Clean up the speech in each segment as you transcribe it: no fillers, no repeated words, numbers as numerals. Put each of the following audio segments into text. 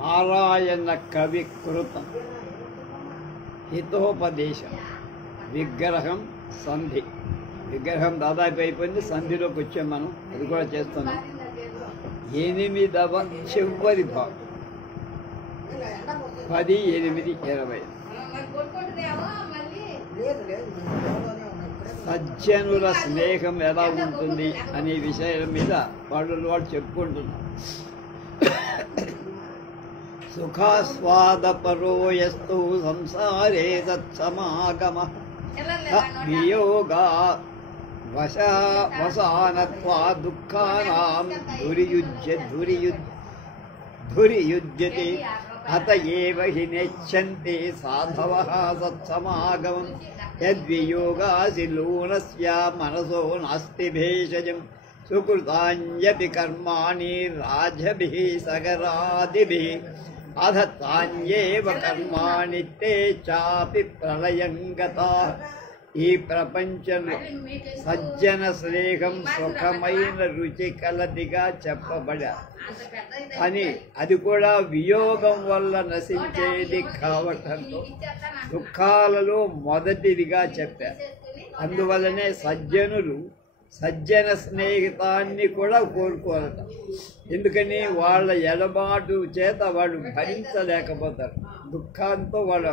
నారాయణ కవి కృతం హితోపదేశం. విగ్రహం సంధి. విగ్రహం దాదాపు అయిపోయింది, సంధిలోకి వచ్చాం మనం. అది కూడా చేస్తున్నాం. 8వ చివరి భాగం 10/8/20. సజ్జనుల స్నేహం ఎలా ఉంటుంది అనే విషయం మీద వాళ్ళు చెప్పుకుంటున్నారు. సుఖాస్వాదపరో యస్తు సంసారే సత్సమాగమః వియోగా వసానత్వా దుఃఖానాం ధురియుజ్యతే అత ఏవ హి నెచ్చంతే సాధవః సత్సమాగమం యద్వియోగాసి లూనస్య మనసో నాస్తి భేషజం సుకృతాన్యపి కర్మాణి రాజభిః సగరాదిభిః అధ తాన్యేవ కర్మాణి తే చాపి ప్రళయం గతాః. ఈ ప్రపంచంలో సజ్జన స్నేహం సుఖమైన రుచి కలదిగా చెప్పబడారు, కానీ అది కూడా వియోగం వల్ల నశించేది కావటంతో దుఃఖాలలో మొదటిదిగా చెప్పారు. అందువల్లనే సజ్జనులు సజ్జన స్నేహితాన్ని కూడా కోరుకోరట. ఎందుకని వాళ్ళ ఎడబాటు చేత వాళ్ళు భరించలేకపోతారు. దుఃఖంతో వాళ్ళ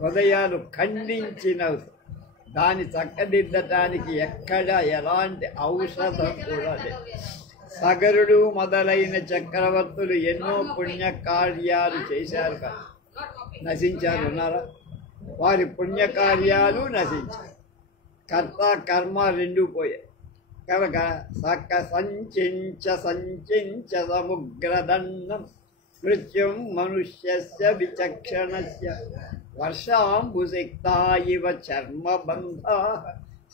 హృదయాలు ఖండించినవి. దాన్ని చక్కదిద్దటానికి ఎక్కడా ఎలాంటి ఔషధం కూడా లేదు. సగరుడు మొదలైన చక్రవర్తులు ఎన్నో పుణ్యకార్యాలు చేశారు కదా, నశించారు ఉన్నారా? వారి పుణ్యకార్యాలు నశించారు, కర్త కర్మ రెండు పోయాయి. కనుక సంచించ సముగ్రదండం మృత్యుం మనుష్యస్య విచక్షణస్య వర్షాంబుసిక్తా ఇవ చర్మబంధాః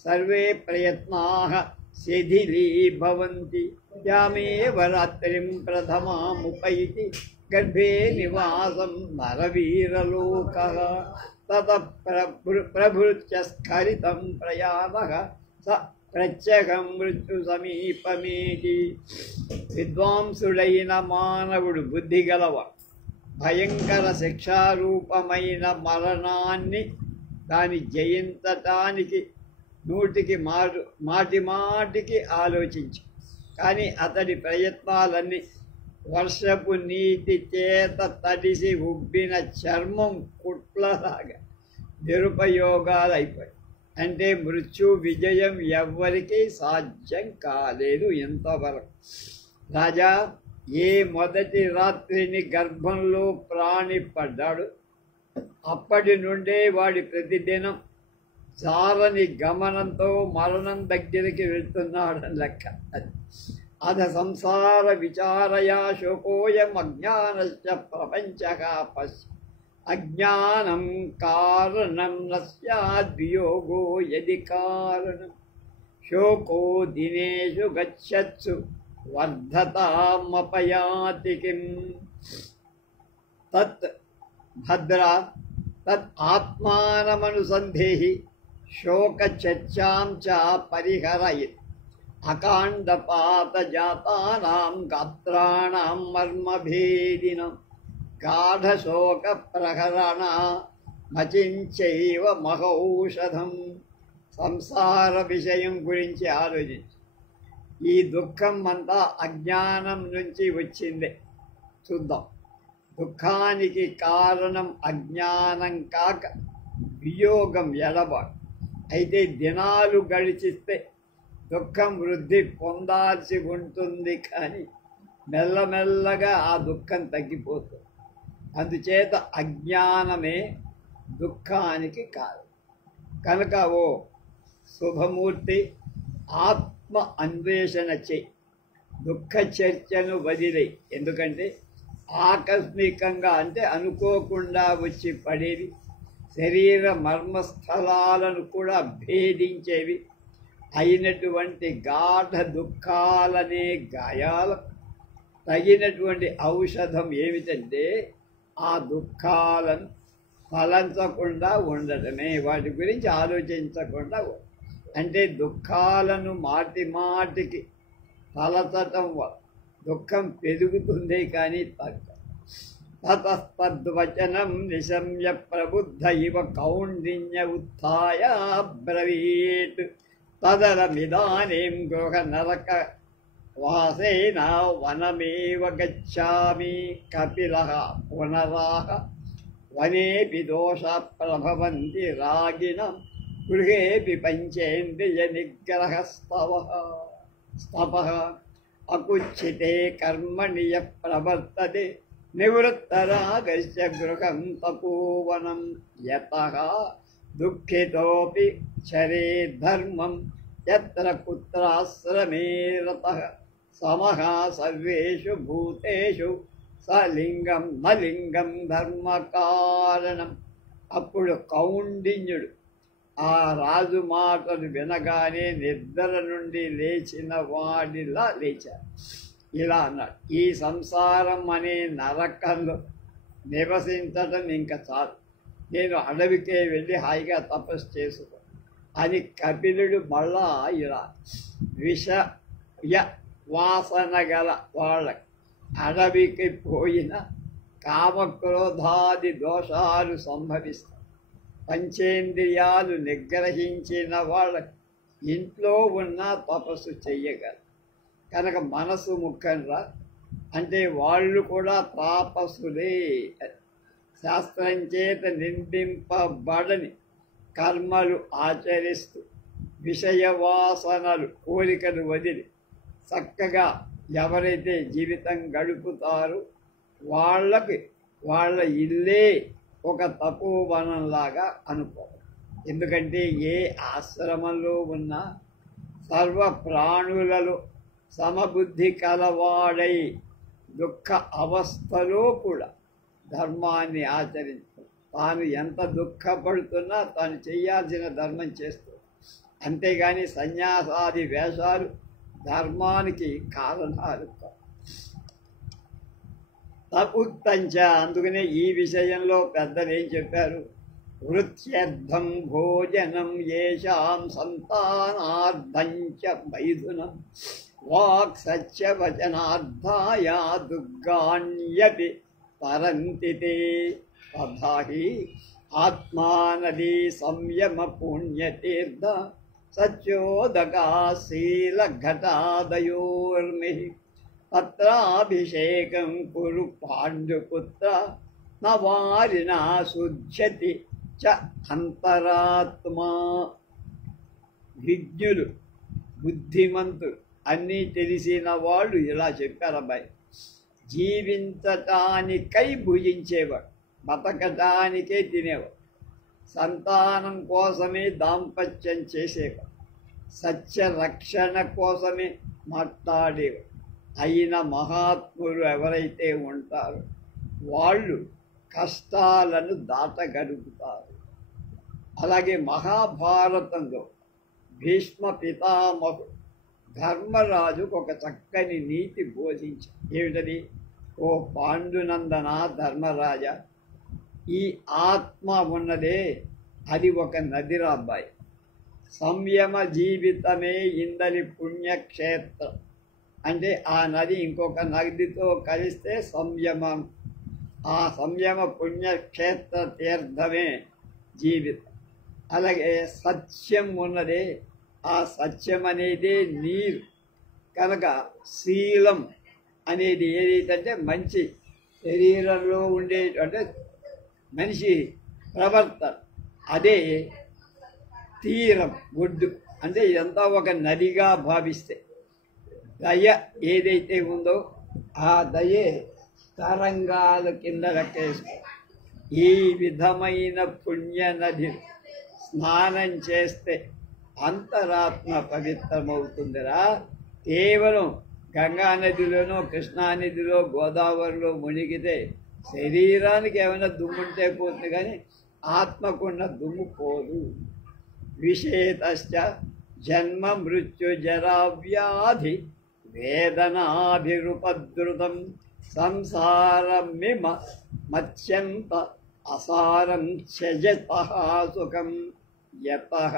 సర్వే ప్రయత్నాః శిథిలీభవంతి యామేవ రాత్రిం ప్రథమాముపైతి గర్భే నివాసం నరవీరలోకః తతః ప్రభృత్య స్ఖలితం ప్రయాణః స ప్రత్యగం మృత్యు సమీపమేటి. విద్వాంసుడైన మానవుడు బుద్ధి గలవాడు భయంకర శిక్షారూపమైన మరణాన్ని దాన్ని జయించటానికి మాటి మాటికి ఆలోచించి, కానీ అతడి ప్రయత్నాలన్నీ వర్షపు నీటి చేత తడిసి ఉబ్బిన చర్మం కుట్లలాగా నిరుపయోగాలు అయిపోయి. అంటే మృత్యు విజయం ఎవ్వరికీ సాధ్యం కాలేదు ఎంతవరకు. రాజా ఏ మొదటి రాత్రిని గర్భంలో ప్రాణి పడ్డాడు అప్పటి నుండే వాడి ప్రతిదినం చాలని గమనంతో మరణం దగ్గరికి వెళ్తున్నాడని లెక్క. అధ సంసార విచారయా శోకోయం అజ్ఞానశ్చ ప్రపంచః పశ్య అజ్ఞానం కారణం న స్యాద్వియోగో యది కారణం శోకో దినేషు గచ్చత్సు వర్ధతామపయాతి కిం తత్ భద్రా తత్ ఆత్మానమనుసంధేహి శోకచర్చాం చ పరిహరయేత్ అకాండపాత జాతానాం గాత్రాణాం మర్మభేదినం గాఢశోక ప్రహరణ మచించైవ మహౌషధం. సంసార విషయం గురించి ఆలోచించు. ఈ దుఃఖం అంతా అజ్ఞానం నుంచి వచ్చిందే. చూద్దాం. దుఃఖానికి కారణం అజ్ఞానం కాక వియోగం ఎడబాటు. అయితే దినాలు గడిచిస్తే దుఃఖం వృద్ధి పొందాల్సి ఉంటుంది, కానీ మెల్లమెల్లగా ఆ దుఃఖం తగ్గిపోతుంది. అందుచేత అజ్ఞానమే దుఃఖానికి కారణం. కనుక ఓ శుభమూర్తి, ఆత్మ అన్వేషణ చేయి, దుఃఖ చర్చను వదిలేయి. ఎందుకంటే ఆకస్మికంగా, అంటే అనుకోకుండా వచ్చి పడేవి, శరీర మర్మస్థలాలను కూడా భేదించేవి అయినటువంటి గాఢ దుఃఖాలనే గాయాలకు తగినటువంటి ఔషధం ఏమిటంటే ఆ దుఃఖాలను ఫలించకుండా ఉండటమే. వాటి గురించి ఆలోచించకుండా, అంటే దుఃఖాలను మాటి మాటికి తలచటం వల్ల దుఃఖం పెరుగుతుంది కానీ తగ్గ. తతః తద్వచనం నిశమ్య ప్రబుద్ధ ఇవ కౌండిన్య ఉత్థాయ బ్రవీత్ తదరమిదానీం గృహ నరక వాసేన వనమేవ గచ్ఛామి. కపిలః పునరాహ వనేపి దోషా ప్రభవంతి రాగిణం గృహేపి పంచేంద్రియ నిగ్రహ స్తపః అకుచ్చితే కర్మణి యః ప్రవర్తతే నివృత్తరాగస్య గృహం తపోవనం. యతః దుఃఖితోపి చరేద్ ధర్మం యత్ర కుత్రాశ్రమే రతః సమః సర్వేషు భూతేషు సలింగం నలింగం ధర్మకారణం. అప్పుడు కౌండిన్యుడు ఆ రాజు మాటలు వినగానే నిద్ర నుండి లేచిన వాడిలా లేచాడు. ఇలా అన్నాడు, ఈ సంసారం అనే నరకంలో నివసించడం ఇంకా చాలు, నేను అడవికే వెళ్ళి హాయిగా తపస్సు చేసుకో అని కపిలుడు మళ్ళా ఇలా విషయ వాసన గల వాళ్ళకి అడవికి పోయిన కామక్రోధాది దోషాలు సంభవిస్తాయి. పంచేంద్రియాలు నిగ్రహించిన వాళ్ళకి ఇంట్లో ఉన్న తపస్సు చెయ్యగలరు. కనుక మనసు ముఖ్యంగా అంటే వాళ్ళు కూడా తాపసులే. శాస్త్రం చేత నిందింపబడని కర్మలు ఆచరిస్తూ విషయ వాసనలు కోరికలు వదిలి చక్కగా ఎవరైతే జీవితం గడుపుతారో వాళ్ళకి వాళ్ళ ఇల్లే ఒక తపోవనంలాగా అనుకోవాలి. ఎందుకంటే ఏ ఆశ్రమంలో ఉన్నా సర్వ ప్రాణులలో సమబుద్ధి కలవాడై దుఃఖ అవస్థలో కూడా ధర్మాన్ని ఆచరించు, తాను ఎంత దుఃఖపడుతున్నా తాను చేయాల్సిన ధర్మం చేస్తూ, అంతేగాని సన్యాసాది వేషాలు ధర్మానికి కారణాలు. తపుక్తంచ అందుకనే ఈ విషయంలో పెద్దలు ఏం చెప్పారు, వృత్యర్థం భోజనం ఏషాం సంతానార్థం చ మైథునం వాక్ సత్యవచనార్థాయ దుర్గాణ్యపి తరంతి తే తథా హి ఆత్మానది సంయమ పుణ్యతీర్థ సత్యోదకా శీలఘటాదయోర్మి తత్రాభిషేకం కురు పాండుపుత్ర నవారినా శుద్ధ్యతి చ అంతరాత్మా. విజ్ఞులు బుద్ధిమంతులు అన్నీ తెలిసిన వాళ్ళు ఇలా చెప్పారు, అబ్బాయి జీవించటానికై భుజించేవాడు, బతకటానికే తినేవాడు, సంతానం కోసమే దాంపత్యం చేసేవాడు, సత్య రక్షణ కోసమే మాట్లాడేవాడు అయిన మహాత్ములు ఎవరైతే ఉంటారో వాళ్ళు కష్టాలను దాటగలుగుతారు. అలాగే మహాభారతంలో భీష్మ పితామహుడు ధర్మరాజుకు ఒక చక్కని నీతి బోధించారు. ఏమిటది? ఓ పాండునందన ధర్మరాజ, ఈ ఆత్మ ఉన్నదే అది ఒక నదిరా అబ్బాయి. సంయమ జీవితమే ఇందలి పుణ్యక్షేత్రం. అంటే ఆ నది ఇంకొక నదితో కలిస్తే సంయమం, ఆ సంయమ పుణ్యక్షేత్ర తీర్థమే జీవితం. అలాగే సత్యం ఉన్నదే, ఆ సత్యం అనేది నీరు. కనుక శీలం అనేది ఏదైతే మంచి శరీరంలో ఉండేటువంటి మనిషి ప్రవర్తన, అదే తీరం ఒడ్డు. అంటే ఇదంతా ఒక నదిగా భావిస్తే దయ ఏదైతే ఉందో ఆ దయే తరంగాల కింద లెక్కేసుకో. ఈ విధమైన పుణ్య నది స్నానం చేస్తే అంతరాత్మ పవిత్రమవుతుందిరా. కేవలం గంగా నదిలోనో కృష్ణానదిలో గోదావరిలో మునిగితే శరీరానికి ఏమైనా దుమ్ముంటే పోతుంది, కానీ ఆత్మకున్న దుమ్ము పోదు. విషేతశ్చ జన్మ మృత్యు జరా వ్యాధి వేదనాభిరుపద్రుతం సంసారమిమ మత్స్యంత అసారం త్యజతః సుఖం యతః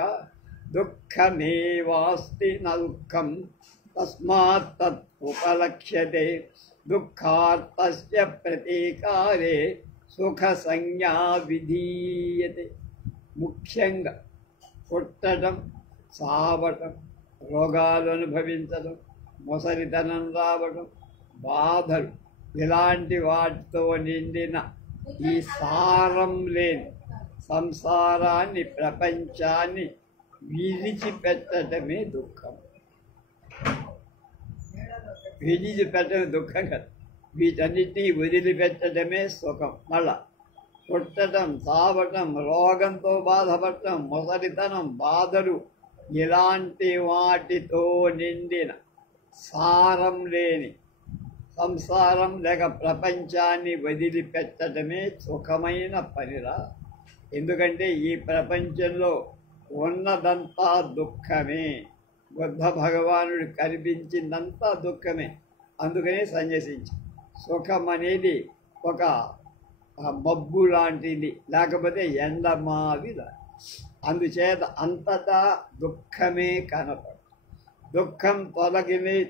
దుఃఖమేవాస్తి న దుఃఖం తస్మాత్ తత్ ఉపలక్ష్యతే దుఃఖార్తస్య ప్రతీకారే సుఖ సంజ్ఞా విధీయతే. ముఖ్యంగా పుట్టడం, చావటం, రోగాలు అనుభవించడం, ముసలితనం రావడం, బాధలు, ఇలాంటి వాటితో నిండిన ఈ సారం లేని సంసారాన్ని, ప్రపంచాన్ని విడిచిపెట్టడమే దుఃఖం. విడిచిపెట్టడం దుఃఖం కదా, వీటన్నిటినీ వదిలిపెట్టడమే సుఖం. మళ్ళా పుట్టడం, చావటం, రోగంతో బాధపడటం, ముసలితనం, బాధలు, ఇలాంటి వాటితో నిండిన సారం లేని సంసారం లేక ప్రపంచాన్ని వదిలిపెట్టడమే సుఖమైన పనిరా. ఎందుకంటే ఈ ప్రపంచంలో ఉన్నదంతా దుఃఖమే. బుద్ధ భగవానుడు కనిపించిందంతా దుఃఖమే. అందుకనే సన్యసించి, సుఖం అనేది ఒక మబ్బు లాంటిది, లేకపోతే ఎండమావి. అందుచేత అంతటా దుఃఖమే కనపడు. దుఃఖం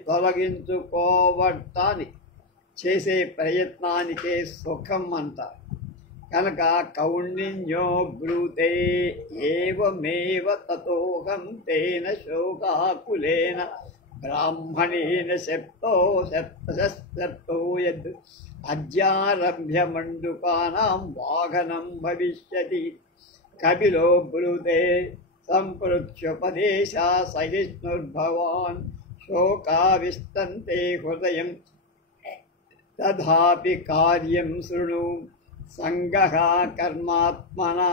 తొలగించుకోవటానికి చేసే ప్రయత్నానికే సుఖం అంటారు. కనుక కౌండిన్యో బ్రూతే ఏవమేవ తతోహం తేన శోకాకులేన బ్రాహ్మణేన శప్తో యద్ అద్యారభ్య మండుకానాం వాహనం భవిష్యతి. కపిలో బ్రూతే సంపృచ్యుపదేశా సహిష్ణుర్భవాన్ శోకావిస్తంతే హృదయం తథాపి కార్యం శృణు. సంగః కర్మాత్మనాఖ్యాజ్యః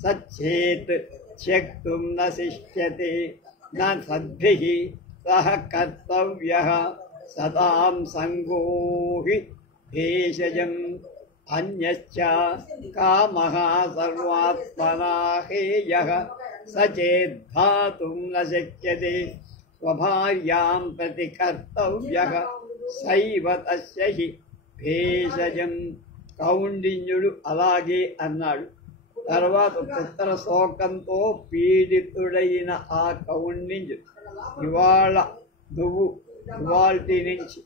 సచ్చేత్ త్యక్తుం న శిష్యతే. న సద్భిః సహ కర్తవ్యః సదాం సంగో హి భేషజం. అన్యశ్చ కామః సర్వాత్మనా హేయః సచేద్ధాతుం న శక్యతే. స్వభార్యాం ప్రతి కర్తవ్యః సైవ తస్య హి భేషజం. కౌండిన్యుడు అలాగే అన్నాడు. తర్వాత పుత్ర శోకంతో పీడితుడైన ఆ కౌండిన్యుడు, ఇవాల్టి నుంచి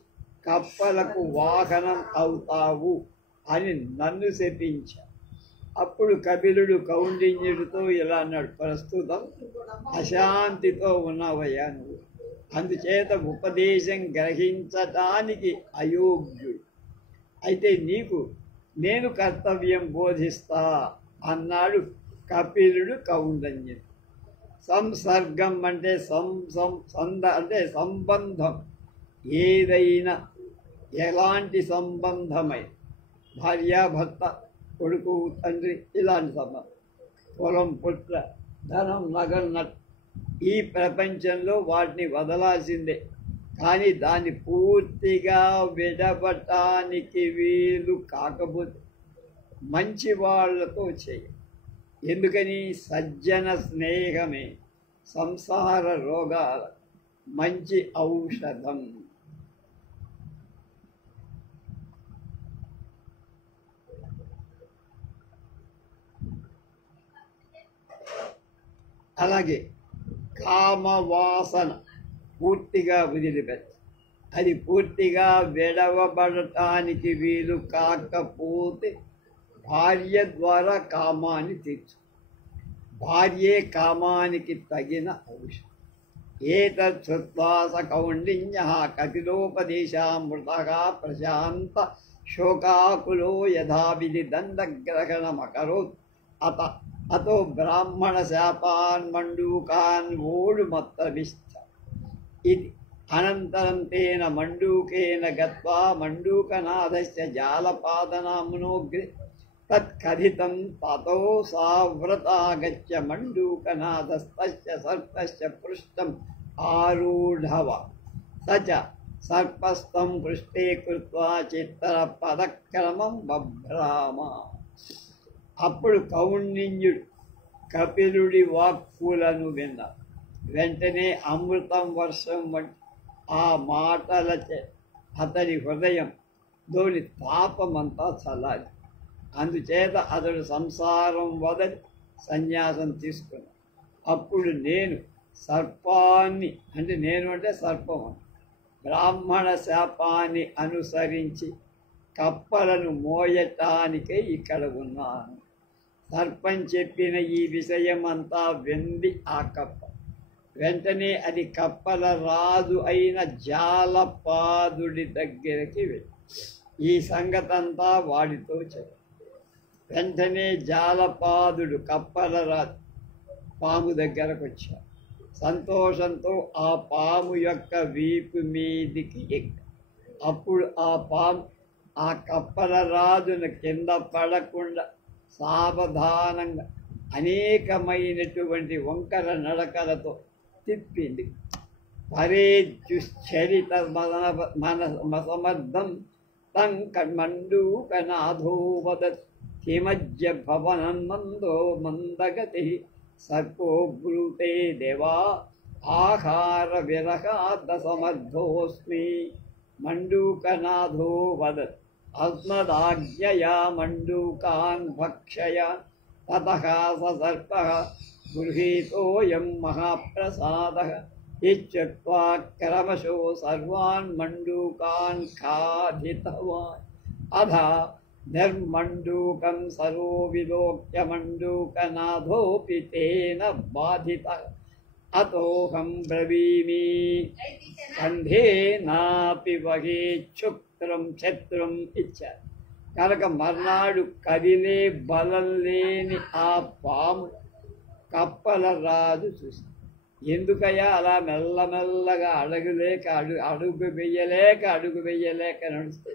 కప్పలకు వాహనం అవుతావు అని నన్ను శపించాడు. అప్పుడు కపిలుడు కౌండిన్యుడితో ఇలా అన్నాడు, ప్రస్తుతం అశాంతితో ఉన్నావయ్యా నువ్వు, అందుచేత ఉపదేశం గ్రహించటానికి అయోగ్యుడు. అయితే నీకు నేను కర్తవ్యం బోధిస్తా అన్నాడు కపిలుడు కౌండిన్యుడు. సంసర్గం అంటే అంటే సంబంధం, ఏదైనా ఎలాంటి సంబంధమై, భార్యాభర్త, కొడుకు తండ్రి, ఇలాంటి సంబంధం, పొలం పుట్ర, ధనం నగన్నట్టు, ఈ ప్రపంచంలో వాటిని వదలాల్సిందే. కానీ దాన్ని పూర్తిగా విడవటానికి వీలు కాకపోతే మంచి వాళ్ళతో చేయ. ఎందుకని? సజ్జన స్నేహమే సంసార రోగాల మంచి ఔషధం. అలాగే కామవాసన పూర్తిగా వదిలిపెట్ట. అది పూర్తిగా విడవబడటానికి వీలు కాకపోతే భార్య ద్వారా కామాన్ని తీర్చు. భార్యే కామానికి తగిన ఔషధం. ఏతత్ శ్రుత్వా స కౌండిన్యః కపిలోపదేశామృతః ప్రశాంత శోకాకులో యథావిధి దండగ్రహణమకరోత్. అతో బ్రాహ్మణ శాపాన్ మండూకాన్ ఓడుమత్తవిష్ట. ఇది అనంతరం తేన మండూకేన గత్వా మండూకనాథస్య జాలపాదనామ్నోగ్రే తత్కథితం. తతో సావ్రతాగత్య మండూకనాథస్తస్య సర్పస్య పృష్టం ఆరూఢవ. స చ సర్పస్థం పృష్ఠే కృత్వా చిత్తర పదక్రమం బభ్రామ. అప్పుడు కౌండిన్యుడు కపిలుడి వాక్కులను విన్నారు. వెంటనే అమృతం వర్షం వంటి ఆ మాటలచే అతని హృదయంలోని తాపమంతా చల్లారి. అందుచేత అతడు సంసారం వదలి సన్యాసం తీసుకున్నాడు. అప్పుడు నేను సర్పాన్ని, అంటే నేను అంటే సర్పం, బ్రాహ్మణ శాపాన్ని అనుసరించి కప్పలను మోయటానికై ఇక్కడ ఉన్నాను. సర్పం చెప్పిన ఈ విషయమంతా వింది ఆ కప్ప. వెంటనే అది కప్పల రాజు అయిన జాలపాదుడి దగ్గరికి వెళ్ళి ఈ సంగతంతా వాడితో చెప్పాడు. వెంటనే జాలపాదుడు కప్పల రాజు పాము దగ్గరకు వచ్చాడు. సంతోషంతో ఆ పాము యొక్క వీపు మీదికి ఎక్కి అప్పుడు ఆ పాము ఆ కప్పల రాజును కింద పడకుండా సావధానంగా అనేకమైనటువంటి వంకర నడకలతో తిప్పింది. పరేచుశ్చరిత సమర్థం తం మండూకనాథో వదత్ హిమజ్య భవనందో మందగతి సర్పో బ్రూతే దేవా ఆహార విరహాద సమర్థోస్మి. మండూకనాథో వదత్ అస్మదాజ్ఞయా మండూకాన్ భక్షయ తతః సర్పః గృహీతోయం మహాప్రసాదః ఇత్యుక్త్వా క్రమశో సర్వాన్ మండూకాన్ ఖాదితవాన్. అధా నిర్మండూకం సర్వో విలోక్య మండూకనాథోపి తేన బాధితః అతోహం బ్రవీమి కంధే నాపి వహేచ్ఛుక్రం శత్రుం ఇచ్చారు. కనుక మర్నాడు కదిలే బలం లేని ఆ పాము కప్పల రాజు చూసి, ఎందుకయ్యా అలా మెల్లమెల్లగా అడుగు వెయ్యలేక నడుస్తే.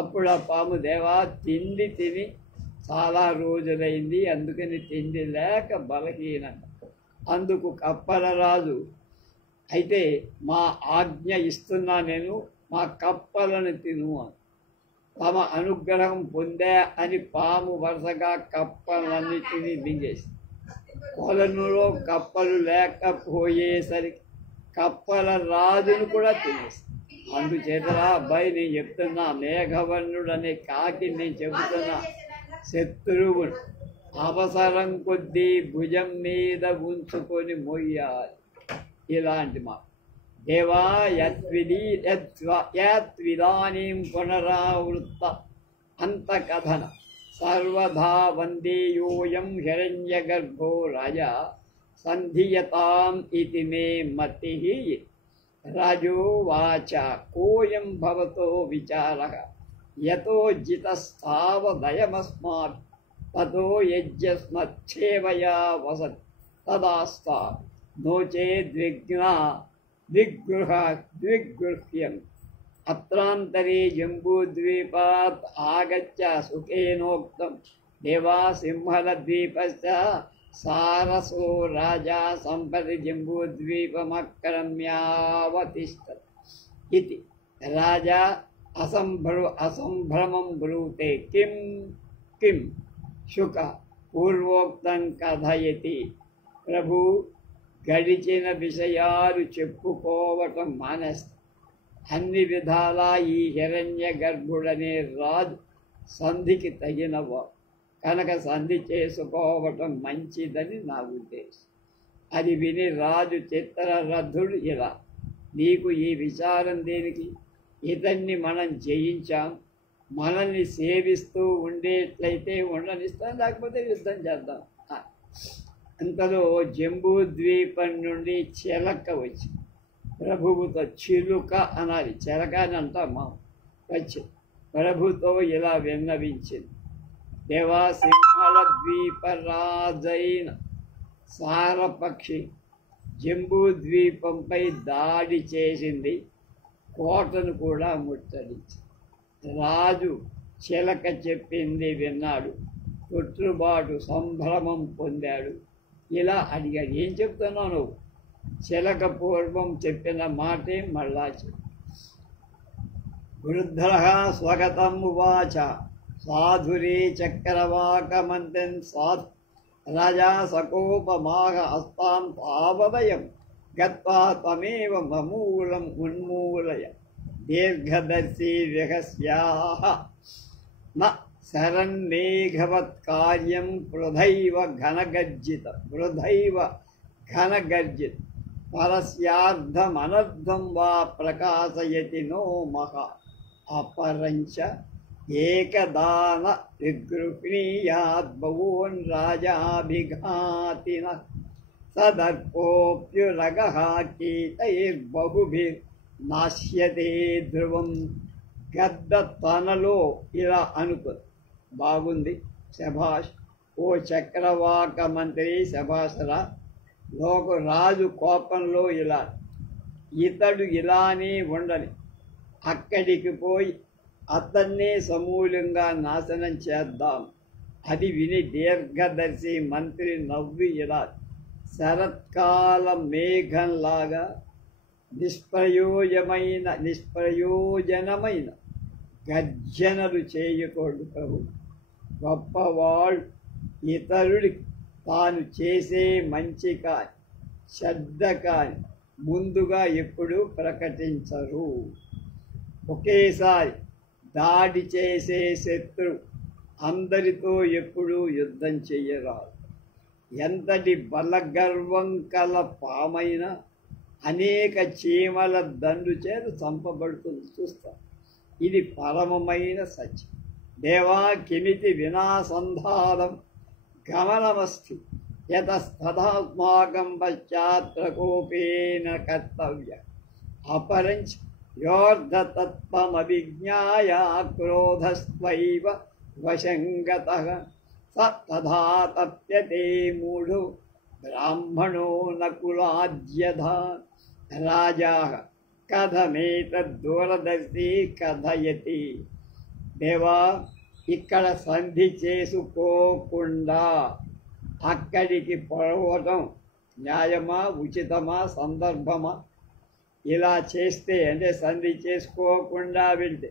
అప్పుడు ఆ పాము, దేవా తిండి తిని చాలా రోజులైంది, అందుకని తిండి లేక బలహీనంగా. అందుకు కప్పల రాజు, అయితే మా ఆజ్ఞ ఇస్తున్నా, నేను మా కప్పలను తిను అని. తమ అనుగ్రహం పొందా అని పాము వరుసగా కప్పలన్నిటినీ మింగేసి కొలనులో కప్పలు లేకపోయేసరికి కప్పల రాజును కూడా తినేసి. అందుచేతరా అబ్బాయి నేను చెప్తున్నా, మేఘవర్ణుడు అనే కాకి నేను చెబుతున్నా, శత్రువును అవసరం కొద్దీ భుజం మీద ఉంచుకొని మొయ్యాలి. ఇలాంటి మాట. దేవా యత్విదానీం పునరావృత్త అంతకథన సర్వదా వందేయోయం హిరణ్యగర్భో రాజా సంధియతాం ఇతి మే మతిః. రాజోవాచ కోయం భవతో విచారః యతో జితస్తావదయమస్మాత్ తతో యజ్ఞస్మచ్ఛేవయా వసత్ తదాస్తా నో చేద్విగ్రహ్యం. అత్రాంతరే జంబూద్వీపాత్ ఆగత్య సుఖేనోక్తం దేవా సింహలద్వీపశ్చ సారసో రాజా సంపది జంబూద్వీపమక్రమ్యావతిష్టత్ ఇతి. రాజా అసంభ్రమం బ్రూతే కిం కిం శుక పూర్వోక్తం కథయతి. ప్రభు, గడిచిన విషయాలు చెప్పుకోవటం మానేస్తా. అన్ని విధాలా ఈ హిరణ్య గర్భుడనే రాజు సంధికి తగినవో కనుక సంధి చేసుకోవటం మంచిదని నా ఉద్దేశం. అది విని రాజు చిత్రరథుడు ఇలా, నీకు ఈ విచారం దేనికి? ఇతన్ని మనం జయించాం, మనల్ని సేవిస్తూ ఉండేట్లయితే ఉండనిస్తాం, లేకపోతే యుద్ధం చేద్దాం. అంతలో జంబూద్వీపం నుండి చిలక వచ్చి ప్రభువుతో, చిలుక అనాలి, చిలక అని అంటామా, వచ్చి ప్రభుతో ఇలా విన్నవించింది. దేవాసింహల ద్వీపరాజైన సారపక్షి జంబూద్వీపంపై దాడి చేసింది, కోటను కూడా ముట్టడించింది. రాజు చిలక చెప్పింది విన్నాడు, తొట్టుబాటు సంభ్రమం పొందాడు. ఇలా అడిగాడు, ఏం చెప్తున్నావు నువ్వు? చిలక పూర్వం చెప్పిన మాటే మళ్ళా చెప్పు. వృద్ధః స్వగతం ఉవాచ సాధురే చక్రవాకమంత్రన్ సాధు రాజా సకోపమాహ అస్తాం తావదయం గత్వా త్వమేవ మమూలం ఉన్మూలయ దీర్ఘదర్శి విహస్యాః న శరన్మేఘవత్ కార్యం వృధైవ ఘనగర్జిత పరస్యార్థమనర్థం వా ప్రకాశయతి నో మహా అపరంచ ఏకదాన విగృహ్ణీయాద్ బహూన్ రాజాభిఘాతిన సదర్పోప్యురగః కీతైర్బహుభిర్నాశ్యతే ధ్రువం. గద్ద తనలో ఇలా అనుకో, బాగుంది, శభాష్, ఓ చక్రవాక మంత్రి, శభాషరా. రాజు కోపంలో ఇలా, ఇతడు ఇలానే ఉండని, అక్కడికి పోయి అతన్నే సమూలంగా నాశనం చేద్దాం. అది విని దీర్ఘదర్శి మంత్రి నవ్వి ఇలా, శరత్కాల మేఘంలాగా నిష్ప్రయోజనమైన గర్జనలు చేయకూడదు ప్రభు. గొప్పవాళ్ళు ఇతరుడికి తాను చేసే మంచి కాని శ్రద్ధ కాని ముందుగా ఎప్పుడూ ప్రకటించరు. ఒకేసారి దాడి చేసే శత్రువు అందరితో ఎప్పుడూ యుద్ధం చెయ్యరాదు. ఎంతటి బలగర్వం కల పామైనా అనేక చీమల దండు చేత చంపబడుతుంది చూస్తాం. ఇది పరమమైన సత్యం. దేవా కిమితి వినాసంధారం గమనమస్తి యతస్తదాత్మాకం పశ్చాత్రకోపేన కర్తవ్య అపరంచ యోర్ధతత్వమభిజ్ఞాయ క్రోధస్త్వైవ వశంగతః స తథా తప్యతే మూఢో బ్రాహ్మణో నకులాద్యధా. రాజా కథమేతద్దూరదర్శి కథయతి. దేవా, ఇక్కడ సంధి చేసుకోకుండా అక్కడికి పోవటం న్యాయమా, ఉచితమా, సందర్భమా? ఇలా చేస్తే అంటే సంధి చేసుకోకుండా వెళ్తే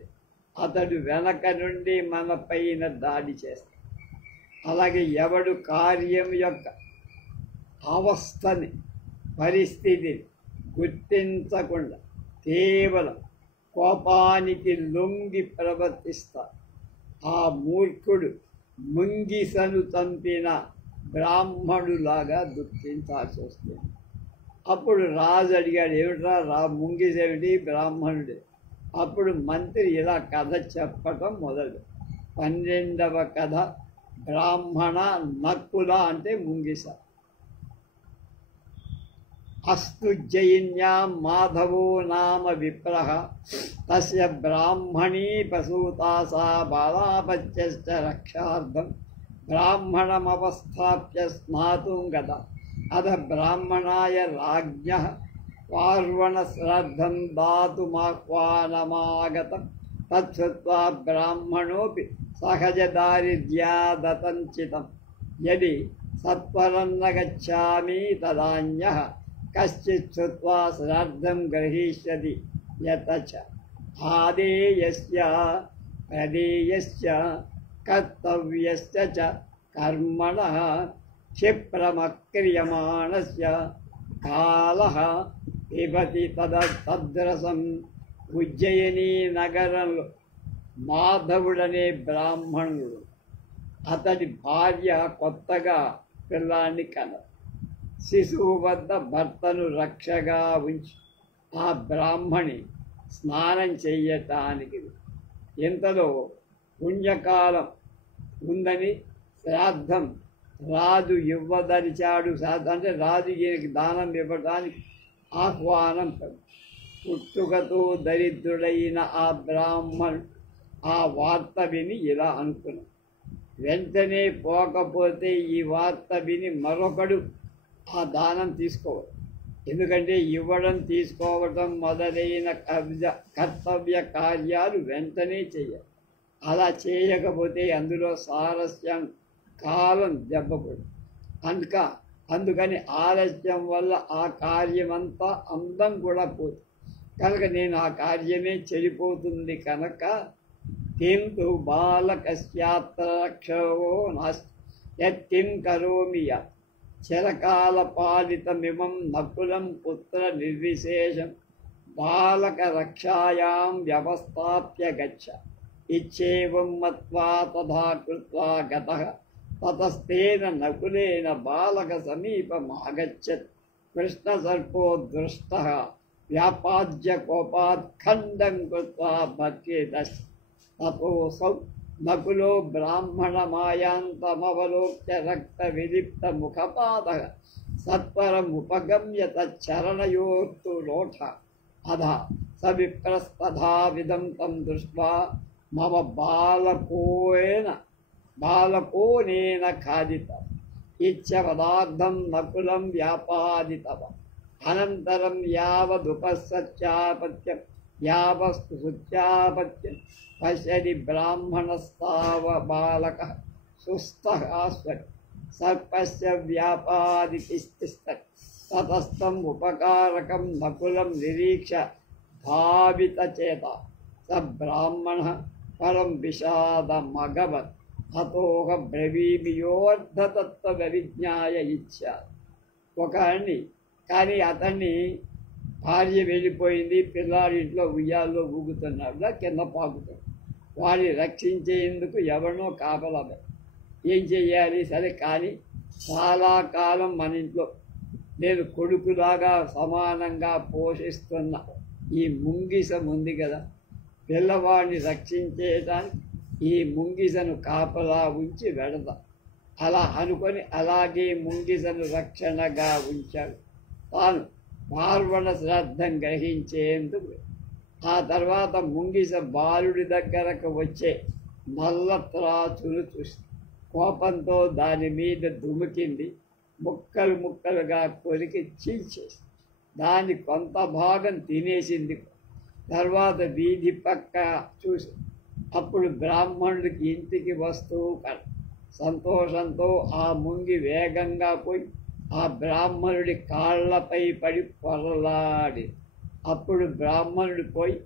అతడు వెనక నుండి మన పైన దాడి చేస్తాడు. అలాగే ఎవడు కార్యం యొక్క అవస్థని, పరిస్థితిని గుర్తించకుండా కేవలం కోపానికి లొంగి ప్రవర్తిస్తాడు, ఆ మూర్ఖుడు ముంగిసను చంపిన బ్రాహ్మణులాగా దుఃఖించాల్సి వస్తుంది. అప్పుడు రాజు అడిగాడు, ఏమిట్రా ముంగిసేమిటి, బ్రాహ్మణుడే. అప్పుడు మంత్రి ఇలా కథ చెప్పటం మొదలు. 12వ కథ బ్రాహ్మణ నక్కుల అంటే ముంగిస. అస్తు జైన్యాం మాధవో నామ విప్రః తస్య బ్రాహ్మణీ ప్రసూతా సా బాలాపత్యశ్చ రక్షార్థం బ్రాహ్మణమవస్థాప్య స్నాతుం గత. అథ బ్రాహ్మణాయ రాజ్ఞః పార్వణశ్రాద్ధం దాతుమాహ్వానమాగతం. తచ్చుత్వా బ్రాహ్మణోపి సహజదారిద్ర్యాదతంచితం. యది సత్వరం న గచ్ఛామి తదాన్యః కశ్చిత్ శ్రుత్వా శ్రాద్ధం గ్రహీష్యతి. యతచ ఆదేయస్య ప్రదేయస్య కర్తవ్యస్య చ కర్మణః క్షిప్రమక్రియమాణస్య కాలః పిబతి తద్రసం. ఉజ్జయిని నగరంలో మాధవుడనే బ్రాహ్మణుడు, అతడి భార్య కొత్తగా పిల్లాన్ని కన్నది. శిశువు వద్ద భర్తను రక్షగా ఉంచి ఆ బ్రాహ్మణి స్నానం చెయ్యటానికి. ఇంతలో పుణ్యకాలం ఉందని శ్రాద్ధం రాజు ఇవ్వదలిచాడు. శ్రాద్ధం అంటే రాజు ఈయనకి దానం ఇవ్వడానికి ఆహ్వానం. పుట్టుకతో దరిద్రుడైన ఆ బ్రాహ్మణుడు ఆ వార్త విని ఇలా అనుకున్నాడు, వెంటనే పోకపోతే ఈ వార్త విని మరొకడు ఆ దానం తీసుకోవాలి. ఎందుకంటే ఇవ్వడం, తీసుకోవటం మొదలైన కర్తవ్య కార్యాలు వెంటనే చేయాలి. అలా చేయకపోతే అందులో సారస్యం, కాలం దెబ్బపడు. అందుకని ఆలస్యం వల్ల ఆ కార్యమంతా అందం కూడా పోతుంది. కనుక నేను ఆ కార్యమే చెడిపోతుంది. కనుక కింతు బాలకస్యాత్రక్షో నాస్తి యత్కిం కరోమి యత్ చిరకాల పాలితమిమం నకులం పుత్ర నిర్విశేషం బాలక రక్షాయాం వ్యవస్థాప్య గచ్చ. ఇచ్చేవం మత్వా తథా కృత్వా గతః తతస్తేన నకులేన బాలక సమీపమాగచ్చత్. कृष्णसर्पो दृष्टः व्यापाद्य कोपात् खण्डं कृत्वा भक्षेतश्च ततोऽसौ नकुलो ब्राह्मणमायान्तमवलोक्य रक्तविलिप्तमुखपादः सत्वरमुपगम्य तच्चरणयोस्तु लोठ अधः स विप्रस्तथाविधं तं दृष्ट्वा मम बालकोनेन खादितम् इच्छपदार्थं नकुलं व्यापादितवान् अनन्तरं यावदुपसच्चापत्यं यावस्तु सुच्चापत्यं पश्यति ब्राह्मणस्ताव बालकः सुस्थः स्वरि सर्पस्य व्यापादितिष्ठत् ततस्तम् उपकारकं नकुलं निरीक्ष्य भावितचेता स ब्राह्मणः परं विषादमगवत् अतोह ब्रवीमि योऽर्धतत्त्वविज्ञाय ఇచ్చా ఒకని కానీ అతన్ని భార్య వెళ్ళిపోయింది, పిల్లాడి ఇంట్లో ఉయ్యాల్లో ఊగుతున్నాడు, కింద పాకుతాడు. వాడిని రక్షించేందుకు ఎవరినో కాపలా ఏం చెయ్యాలి? సరే కానీ చాలా కాలం మన ఇంట్లో నేను కొడుకులాగా సమానంగా పోషిస్తున్న ఈ ముంగిస ఉంది కదా, పిల్లవాడిని రక్షించేయడానికి ఈ ముంగిసను కాపలా ఉంచి వెడదా. అలా అనుకొని అలాగే ముంగిసను రక్షణగా ఉంచాడు. తాను పార్వణ శ్రాద్ధం గ్రహించేందుకు ఆ తర్వాత ముంగిస బాలుడి దగ్గరకు వచ్చే నల్ల త్రాచును చూసి కోపంతో దాని మీద దుమికింది. ముక్కలు ముక్కలుగా కొరికి చీల్చేసి దాని కొంత భాగం తినేసింది. తర్వాత వీధి పక్క చూసి అప్పుడు బ్రాహ్మణుడికి ఇంటికి వస్తూ సంతోషంతో ఆ ముంగి వేగంగా పోయి ఆ బ్రాహ్మణుడి కాళ్లపై పడి పొరలాడి. అప్పుడు బ్రాహ్మణుడు పోయి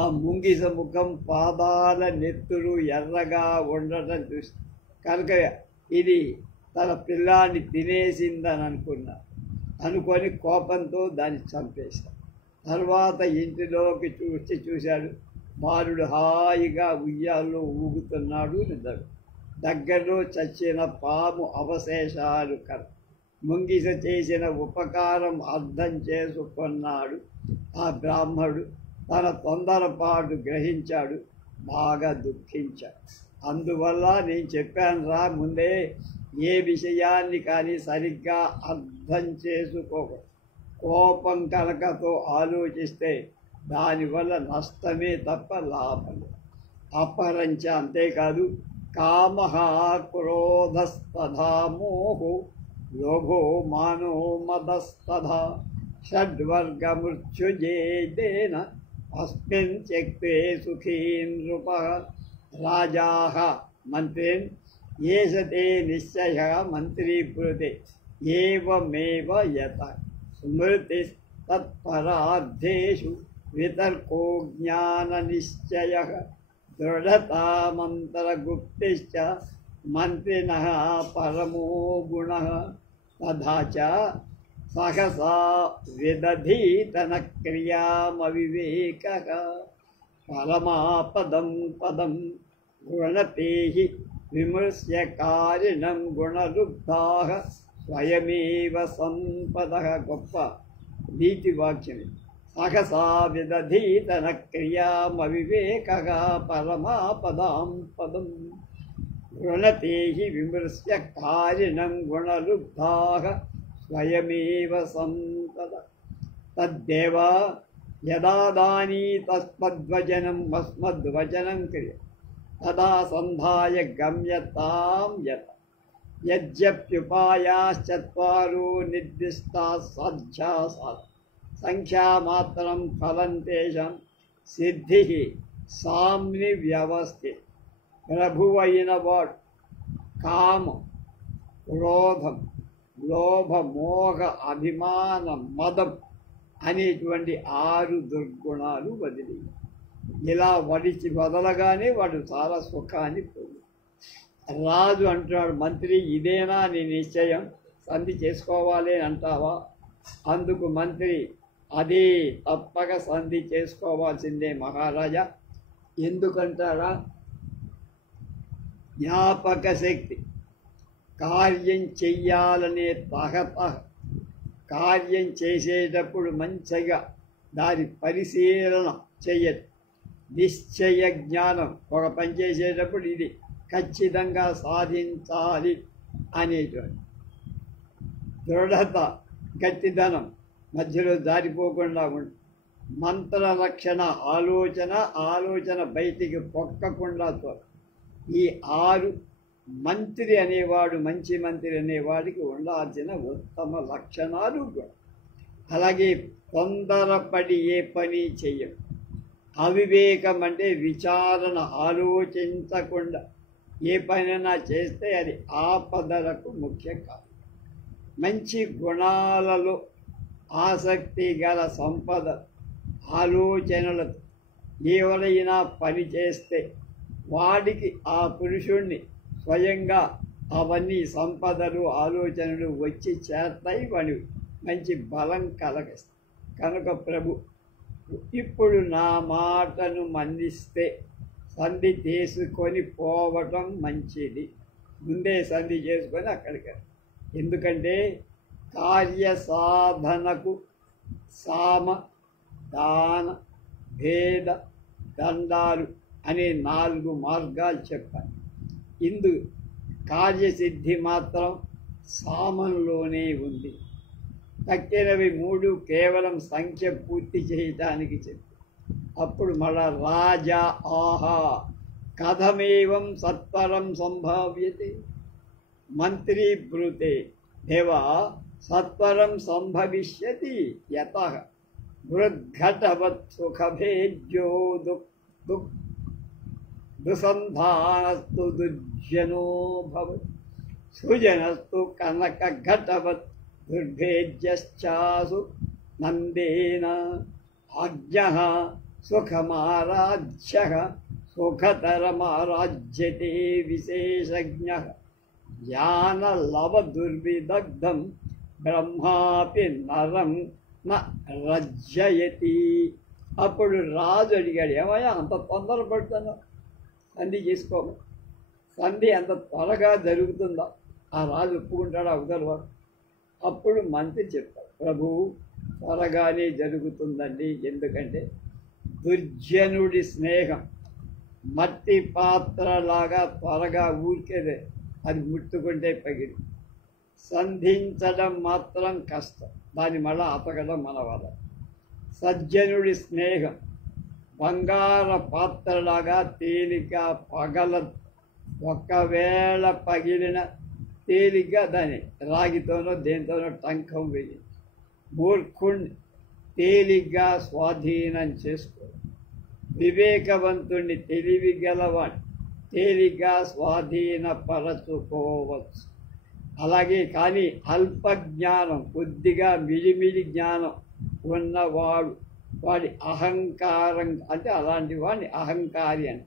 ఆ ముంగిస ముఖం పాదాల నెత్తురు ఎర్రగా ఉండటం చూసి కనుక ఇది తన పిల్లాన్ని తినేసిందని అనుకొని కోపంతో దాన్ని చంపేశాడు. తర్వాత ఇంటిలోకి చూశాడు. బాలుడు హాయిగా ఉయ్యాల్లో ఊగుతున్నాడు. దగ్గరలో చచ్చిన పాము అవశేషాలు ముంగిస చేసిన ఉపకారం అర్థం చేసుకున్నాడు. ఆ బ్రాహ్మణుడు తన తొందరపాటు గ్రహించాడు, బాగా దుఃఖించాడు. అందువల్ల నేను చెప్పాను రా ముందే, ఏ విషయాన్ని కానీ సరిగ్గా అర్థం చేసుకోకూడదు. కోపం కలకతో ఆలోచిస్తే దానివల్ల నష్టమే తప్ప లాభం. అపరంచ అంతేకాదు, కామ క్రోధస్తథా మోహో లోభో మానో మదస్తథా షడ్వర్గమృత్యుజేదేన అస్మిన్ త్యక్తే సుఖీ నృప రాజాః మంత్రిన్ ఏషతే నిశ్చయ మంత్రీబ్రూతే ఏవమేవ యత స్మృతి తత్పరార్థేషు వితర్కో జ్ఞాననిశ్చయః దృఢతామంతరగుప్తిశ్చ మంత్రిణః పరమో గుణః తథా చ సహసా విదధీతన క్రియామవివేకః పరమాపదం పదం గృణతే హి విమర్శ్యకారిణం గుణలుబ్ధాః స్వయమేవ సంపదః. గొప్ప నీతి వాక్యం. సహసా విదధీతన క్రియామవివేకః పరమాపదాం పదం గృణతే హి విమర్శ్యకారిణం గుణలుబ్ధాః స్వయమేవ సంపద. తద్దేవ యదాదానీ తస్మద్వచనం మస్మద్వచనం క్రియ తదా సంధాయ గమ్యతాం యత యద్యప్యుపాయాశ్చత్వారో నిర్దిష్టాః సాధ్యాः సంఖ్యామాత్రం ఫలం తేషాం సిద్ధిః సామ్ని వ్యవస్థిత. ప్రభువైన వాడు కామం, క్రోధం, లోభ, మోహ, అభిమానం, మదం అనేటువంటి 6 దుర్గుణాలు వదిలి ఇలా వదలగానే వాడు చాలా సుఖాన్ని పొంది. రాజు అంటున్నాడు, మంత్రి ఇదేనా నీ నిశ్చయం, సంధి చేసుకోవాలి అని అంటావా? అందుకు మంత్రి, అదే తప్పక సంధి చేసుకోవాల్సిందే మహారాజా. ఎందుకంటారా? జ్ఞాపక శక్తి కార్యం చెయ్యాలనే తహతహ, కార్యం చేసేటప్పుడు మంచిగా దాని పరిశీలన చెయ్యదు. నిశ్చయ జ్ఞానం, ఒక పని చేసేటప్పుడు ఇది ఖచ్చితంగా సాధించాలి అనేటువంటి దృఢత, గట్టిదనం, మధ్యలో జారిపోకుండా ఉంటుంది. మంత్రలక్షణ ఆలోచన బయటికి పొక్కకుండా ఈ 6 మంత్రి అనేవాడు, మంచి మంత్రి అనేవాడికి ఉండాల్సిన ఉత్తమ లక్షణాలు కూడా. అలాగే తొందరపడి ఏ పని చెయ్యం. అవివేకం అంటే విచారణ, ఆలోచించకుండా ఏ పనైనా చేస్తే అది ఆపదలకు ముఖ్యం కాదు. మంచి గుణాలలో ఆసక్తి గల సంపద ఆలోచనలతో ఎవరైనా పని చేస్తే వాడికి ఆ పురుషుణ్ణి స్వయంగా అవన్నీ సంపదలు ఆలోచనలు వచ్చి చేస్తాయి, వాడి మంచి బలం కలగస్తాయి. కనుక ప్రభు ఇప్పుడు నా మాటను మన్నిస్తే సంధి చేసుకొని పోవటం మంచిది. ముందే సంధి చేసుకొని అక్కడికి. ఎందుకంటే కార్య సాధనకు సామ దాన భేద దండాలు అనే 4 మార్గాలు చెప్పాలి. ఇందు కార్యసిద్ధి మాత్రం సామంలోనే ఉంది. తక్కినవి 3 కేవలం సంఖ్య పూర్తి చేయటానికి చెప్పి. అప్పుడు మళ్ళా రాజా ఆహా కథమేవం సత్వరం సంభావ్యతే మంత్రీ బ్రూతే దేవా సత్వరం సంభవిష్యతి యతః వృద్ఘటవత్ సుఖభేద్యో దుసంధానస్తు దుర్జనో భవతి సుజనస్తు కనకఘటవత్ దుర్భేద్యశ్చాసు నందేన ఆజ్ఞః సుఖమారాధ్యః సుఖతరమారాజ్యతే విశేషజ్ఞః జ్ఞానలవదుర్విదగ్ధం బ్రహ్మాపి నరం న రజ్జయతి. అప్పుడు రాజు అడిగాడు, ఏమయ్యా అంత తొందరపడుతున్నా సంధి చేసుకోము, సంధి అంత త్వరగా జరుగుతుందా? ఆ రాజు ఒప్పుకుంటాడు అవతల వాడు. అప్పుడు మంత్రి చెప్తాడు, ప్రభు త్వరగానే జరుగుతుందండి. ఎందుకంటే దుర్జనుడి స్నేహం మట్టి పాత్రలాగా త్వరగా ఊరికేదే, అది ముట్టుకుంటే పగిలి. సంధించడం మాత్రం కష్టం, దాన్ని మళ్ళా అతకడం మన వల్ల. సజ్జనుడి స్నేహం బంగార పాత్రలాగా తేలిగ్గా పగలదు. ఒకవేళ పగిలిన తేలిగ్గా దాన్ని రాగితోనో దేనితోనో టంకం వేయి. మూర్ఖుణ్ణి తేలిగ్గా స్వాధీనం చేసుకో. వివేకవంతుణ్ణి తెలివి గలవాడు తేలిగ్గా స్వాధీనపరచుకోవచ్చు. అలాగే కానీ అల్ప జ్ఞానం, కొద్దిగా మిడిమిడి జ్ఞానం ఉన్నవాడు, వాడి అహంకారం అంటే అలాంటి వాడిని అహంకారి అంట.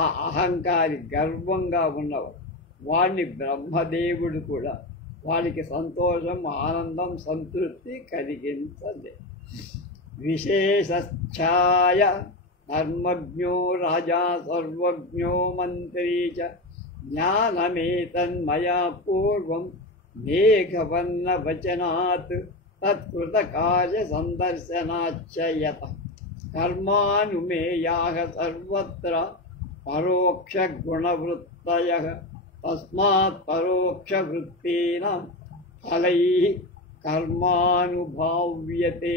ఆ అహంకారి గర్వంగా ఉన్నవాడు, వాడిని బ్రహ్మదేవుడు కూడా వాడికి సంతోషం, ఆనందం, సంతృప్తి కలిగించలే. విశేషఛాయ ధర్మజ్ఞో రాజా సర్వజ్ఞో మంత్రీ చ జ్ఞానమేతన్మయా పూర్వం మేఘవర్ణ వచనాత్ తత్కృతకార్య సందర్శనాచ్చ యతః కర్మానుమేయాః సర్వత్ర పరోక్ష గుణవృత్తయః తస్మాత్ పరోక్ష వృత్తీనాం ఫలైః కర్మానుభావ్యతే.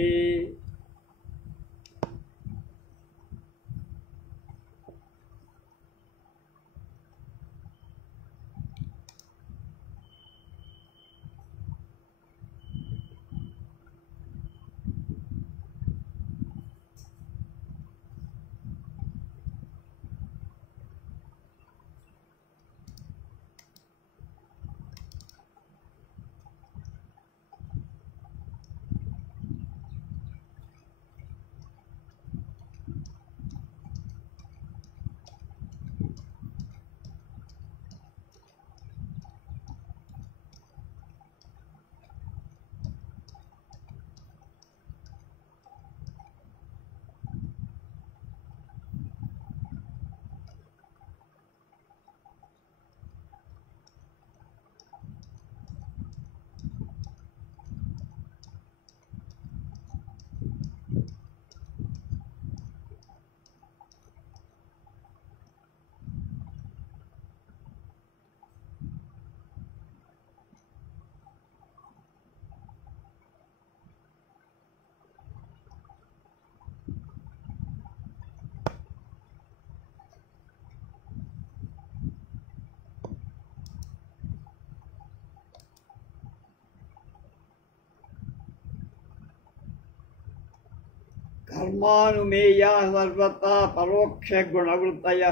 కర్మానుమేయా సర్వత్రా పరోక్ష గుణవృత్తయ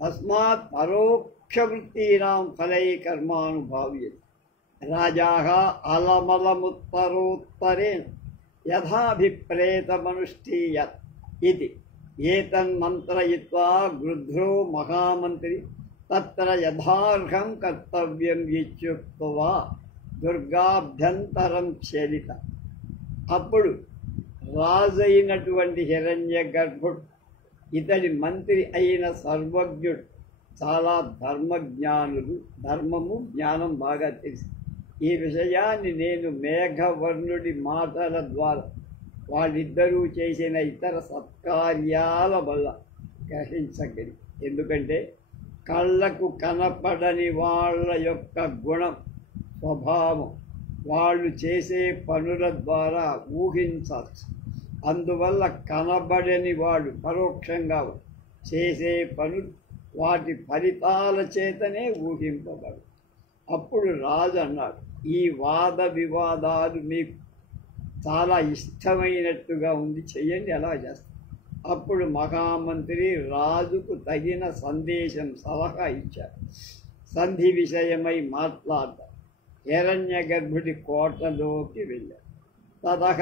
తస్మాత్ పరోక్షవృత్తీనాం ఫలై కర్మానుభావ్యతే రాజాః అలమలముత్తరోత్తరేణ యథాభిప్రేతమనుష్ఠీయత్ ఇది ఏతన్మంత్రయిత్వా గృధ్రో మహామంత్రి తత్ర యథార్హం కర్తవ్యం ఇత్యుక్త్వా దుర్గాభ్యంతరం ఛేదిత. అప్పుడు రాజు అయినటువంటి హిరణ్య గర్భుడు, ఇతడి మంత్రి అయిన సర్వజ్ఞుడు, చాలా ధర్మజ్ఞానులు, ధర్మము జ్ఞానం బాగా తెలుసు. ఈ విషయాన్ని నేను మేఘవర్ణుడి మాటల ద్వారా వాళ్ళిద్దరూ చేసిన ఇతర సత్కార్యాల వల్ల గ్రహించగలి. ఎందుకంటే కళ్ళకు కనపడని వాళ్ళ యొక్క గుణం, స్వభావం వాళ్ళు చేసే పనుల ద్వారా ఊహించవచ్చు. అందువల్ల కనబడని వాడు పరోక్షంగా చేసే పనులు వాటి ఫలితాల చేతనే ఊహింపబడు. అప్పుడు రాజు అన్నాడు, ఈ వాద వివాదాలు మీకు చాలా ఇష్టమైనట్టుగా ఉంది, చెయ్యండి, ఎలా చేస్తారు. అప్పుడు మహామంత్రి రాజుకు తగిన సందేశం, సలహా ఇచ్చారు. సంధి విషయమై మాట్లాడతారు. హిరణ్య గర్భుడి కోటలోకి వెళ్ళారు. తదహ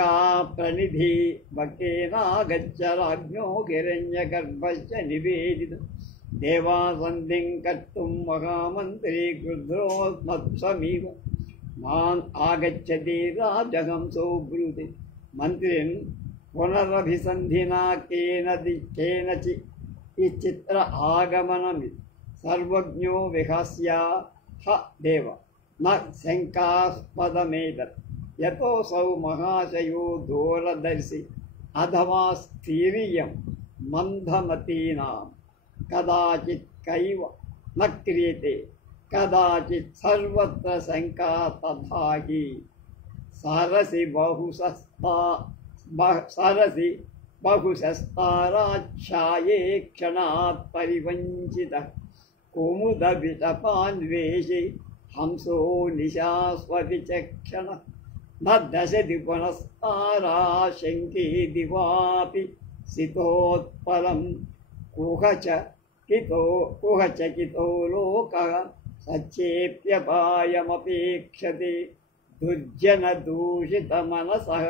ప్రణిధి భక్తేనాగచ్చరాజ్ఞో హిరణ్య గర్భశ్చ నివేదితం దేవా సంధిం కర్తుం మహామంత్రి గృధ్రోత్మత్సమీవ మాన్ ఆగచ్చతి రాజహంసో బ్రూతే. మంత్రిన్ పునరభిసంధినా కేనచి ఈ చిత్ర ఆగమనమి సర్వజ్ఞో విహాస్య హ దేవ న శంకాస్పదమేతత్ యతోసౌ మహాశయో దూరదర్శి అథవా స్థీరియం మందమతీనాం కదాచిత్ కైవ న క్రియతే కదాచిత్ సర్వత్ర శంకా తథాహి సరసి బహుశస్తారాఛాయే క్షణాత్ పరివంచిత కుముద విటపాన్వేషి హంసో నిశాస్వతి చక్షణ న దశతి పునస్తారా శంకే దివాపి సితోత్పలం కుహచకితో లోకః సచ్చేప్యపాయమపేక్షతే దుర్జన దూషిత మనసః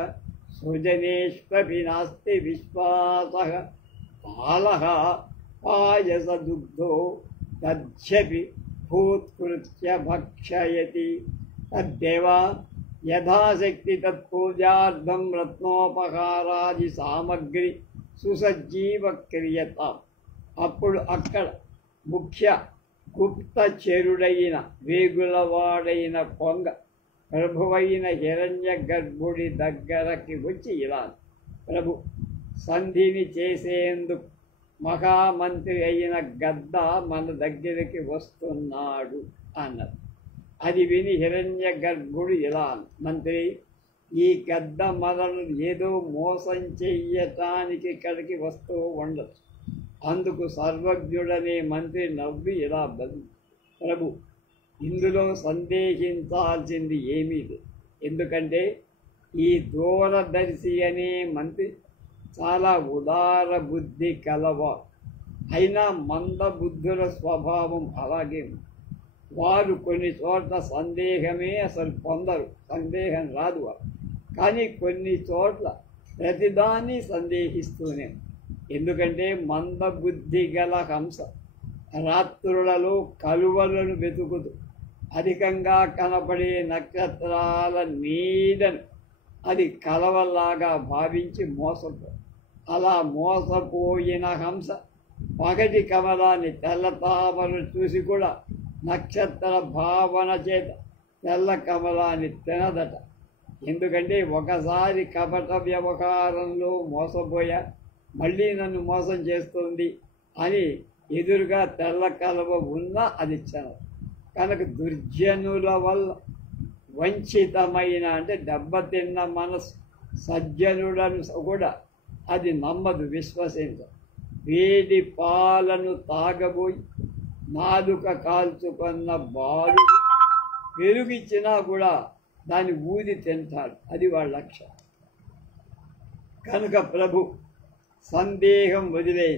సృజనేష్వపి నాస్తి విశ్వాసః బాలః పాయసదుగ్ధో దధ్యపి భూత్కృత్య భక్షయతి తద్దేవ యథాశక్తి తత్పూజార్థం రత్నోపహారాది సామగ్రి సుసజ్జీవక్రియత. అప్పుడు అక్కడ ముఖ్య గుప్తచరుడైన వేగులవాడైన పొంగ ప్రభువైన హిరణ్య గర్భుడి దగ్గరకి వచ్చి ఇలా, ప్రభు, సంధిని చేసేందుకు మహామంత్రి అయిన గద్ద మన దగ్గరికి వస్తున్నాడు అన్నారు. అది విని హిరణ్య గర్భుడు ఇలా, మంత్రి, ఈ గద్ద మనను ఏదో మోసం చెయ్యటానికి ఇక్కడికి వస్తూ ఉండదు. అందుకు సర్వజ్ఞుడనే మంత్రి నవ్వి ఇలా బదు, ప్రభు, ఇందులో సందేహించాల్సింది ఏమీ లేదు. ఎందుకంటే ఈ దూరదర్శి అనే మంత్రి చాలా ఉదార బుద్ధి కలవారు. అయినా మందబుద్ధుల స్వభావం అలాగే ఉంది. వారు కొన్ని చోట్ల సందేహమే అసలు పొందరు, సందేహం రాదు వారు. కానీ కొన్ని చోట్ల ప్రతిదాన్ని సందేహిస్తూనే. ఎందుకంటే మందబుద్ధి గల హంస రాత్రులలో కలువలను వెతుకుతూ అధికంగా కనపడే నక్షత్రాల నీడను అది కలవల్లాగా భావించి మోసపో. అలా మోసపోయిన హంస పగటి కమలాన్ని తెల్ల తామరను చూసి కూడా నక్షత్ర భావన చేత తెల్ల కమలాన్ని తినదట. ఎందుకంటే ఒకసారి కపట వ్యవహారంలో మోసపోయా, మళ్ళీ నన్ను మోసం చేస్తుంది అని ఎదురుగా తెల్ల కలవ ఉన్నా అది తినదు. కనుక దుర్జనుల వల్ల వంచితమైన అంటే దెబ్బతిన్న మనసు సజ్జనులను కూడా అది నమ్మదు, విశ్వసించదు. వేడి పాలను తాగబోయి నాలుక కాల్చుకున్న బాలు పెరుగిచ్చినా కూడా దాన్ని ఊది తింటాడు. అది వాళ్ళ లక్ష్యం. కనుక ప్రభు సందేహం వదిలే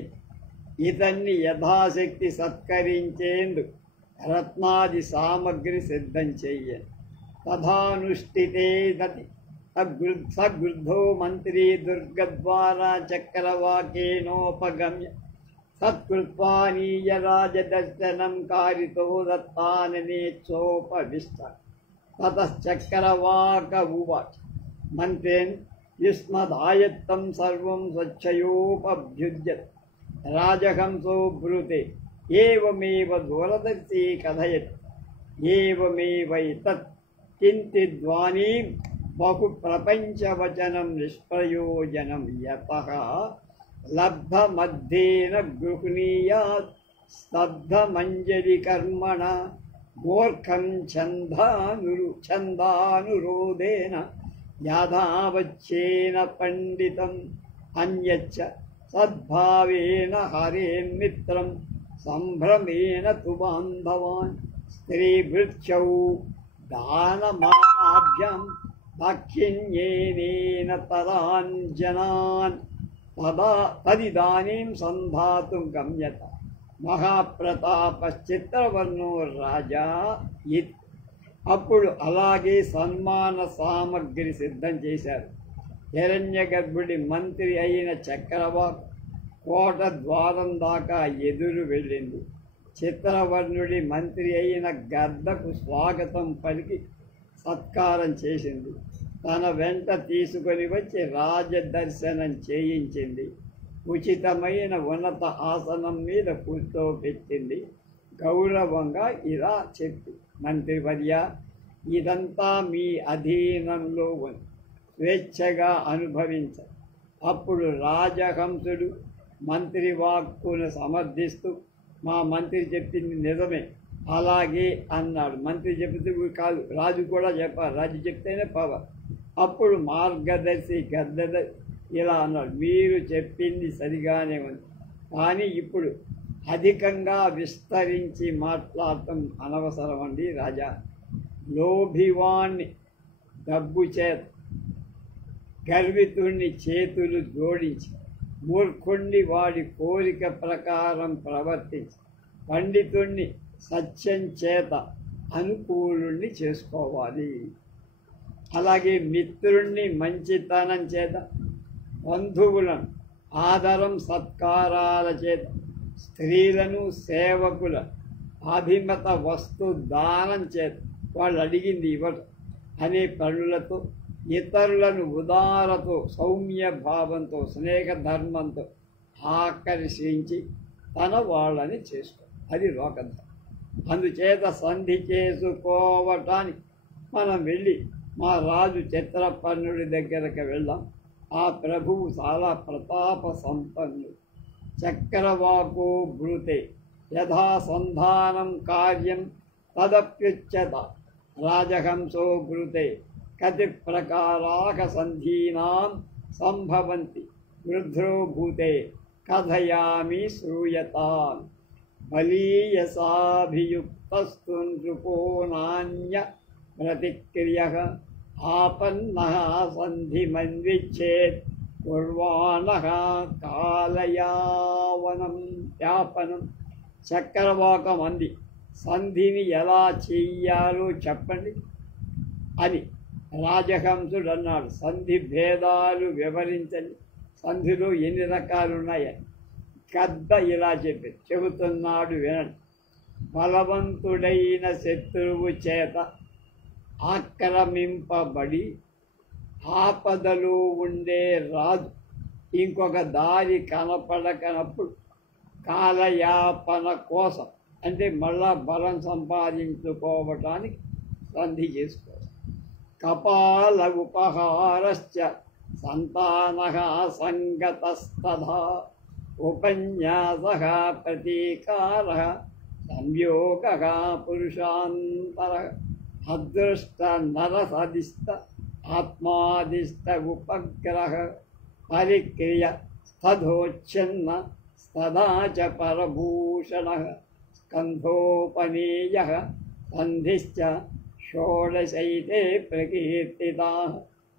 ఇతన్ని యథాశక్తి సత్కరించేందు రత్నాది సామగ్రి సిద్ధం చెయ్య. తథానుష్ఠితే దతి సగృద్ధో మంత్రీ దుర్గద్వారా చక్రవాకేనోపగమ్య సత్కృత్వానీయ రాజదర్శనం కారితో దత్తాననేచ్చోపవిష్ట. తతశ్చక్రవాక ఉవాచ మంత్రేన్ యుష్మదాయత్తం సర్వం స్వచ్ఛయోపభ్యుజ్యత్. రాజహంసో బ్రూతే ఏవమేవ దూరదర్శీ కథయత్. ఏవమేవైతత్ కించిద్వానీం బహు ప్రపంచవచనం నిష్ప్రయోజనం యతః లబ్ధమధ్యేన గృహ్ణీయాత్ స్తబ్ధమంజలి కర్మణ మూర్ఖం ఛందానురోధేన యాదావచ్చేన పండితం అన్యచ్చ సద్భావేన హరేన్మిత్రం సంభ్రమేణ తు బాంధవాన్. స్త్రీభృత్యౌ దానమానాభ్యాం దాక్షిణ్యేనేన తదాంజనాన్ తదిదానీం సంధాతుం గమ్యత. మహాప్రతాపశ్చిత్రవర్ణో రాజా ఇత్. అప్పుడు అలాగే సన్మాన సామగ్రి సిద్ధం చేశారు. హిరణ్య గర్భుడి మంత్రి అయిన చక్రవాక్ కోట ద్వారం దాకా ఎదురు వెళ్ళింది. చిత్రవర్ణుడి మంత్రి అయిన గద్దకు స్వాగతం పలికి సత్కారం చేసింది. తన వెంట తీసుకొని వచ్చి రాజదర్శనం చేయించింది. ఉచితమైన ఉన్నత ఆసనం మీద కూర్చోబెట్టింది. గౌరవంగా ఇలా చెప్పి, మంత్రివర్య, ఇదంతా మీ అధీనంలో ఉంది, స్వేచ్ఛగా అనుభవించ. అప్పుడు రాజహంసుడు మంత్రి వాక్కును సమర్థిస్తూ, మా మంత్రి చెప్పింది నిజమే, అలాగే అన్నాడు. మంత్రి చెబితే కాదు, రాజు కూడా చెప్పాలి, రాజు చెప్తేనే పవర్. అప్పుడు మార్గదర్శి గద్దద ఇలా అన్నాడు, మీరు చెప్పింది సరిగానే ఉంది, కానీ ఇప్పుడు అధికంగా విస్తరించి మాట్లాడటం అనవసరం అండి రాజా. లోభివాణ్ణి డబ్బు చేత, గర్వితుణ్ణి చేతులు జోడించి, మూర్ఖుణ్ణి వాడి కోరిక ప్రకారం ప్రవర్తించి, పండితుణ్ణి సత్యం చేత అనుకూలుణ్ణి చేసుకోవాలి. అలాగే మిత్రుణ్ణి మంచితనం చేత, బంధువులను ఆదరం సత్కారాల చేత, స్త్రీలను సేవకుల అభిమత వస్తు దానం చేత, వాళ్ళు అడిగింది ఇవ్వరు అనే పనులతో, ఇతరులను ఉదారతో, సౌమ్య భావంతో, స్నేహ ధర్మంతో ఆకర్షించి తన వాళ్ళని చేసుకో. అది లోకధర్మం. అందుచేత సంధి చేసుకోవటానికి మనం వెళ్ళి మా రాజు చిత్రపర్ణుడి దగ్గరకు వెళ్దాం. ఆ ప్రభువు చాలా ప్రతాప సంపన్నుడు. చక్రవాకో బ్రూతే యథా సంధానం కార్యం తదప్యుచ్యత. రాజహంసో బ్రూతే కతి ప్రకారాక సంధీనాం సంభవంతి. వృద్ధో భూతే కథయామి శ్రూయతాం. బలీయసాభియుక్తస్తు నృపో నాన్య ప్రతిక్రియః. ఆపన్నః సంధిమన్విచ్ఛేత్ కుర్వాణః కాలయావనం యాపనం. చక్రవాకం అంది, సంధిని ఎలా చెయ్యాలో చెప్పండి అని. రాజహంసుడు అన్నాడు, సంధి భేదాలు వివరించండి, సంధిలో ఎన్ని రకాలు ఉన్నాయని. గద్ద ఇలా చెబుతున్నాడు వినండి. బలవంతుడైన శత్రువు చేత ఆక్రమింపబడి ఆపదలో ఉండే రాజు ఇంకొక దారి కనపడకనప్పుడు కాలయాపన కోసం, అంటే మళ్ళా బలం సంపాదించుకోవటానికి సంధి చేసుకోవాలి. కపాల ఉపహారశ్చ సంతానః సంగతస్తథా. ఉపన్యాసః ప్రతీకారః సంయోగః పురుషాంతరః. అదృష్ట నరసదిష్ట ఆత్మాదిష్ట ఉపగ్రహ. పరిక్రియ స్థధోచ్ఛన్న స్తదా చ పరభూషణః. స్కంధోపనీయః సంధిశ్చ షోడశైతే ప్రకీర్తితాః.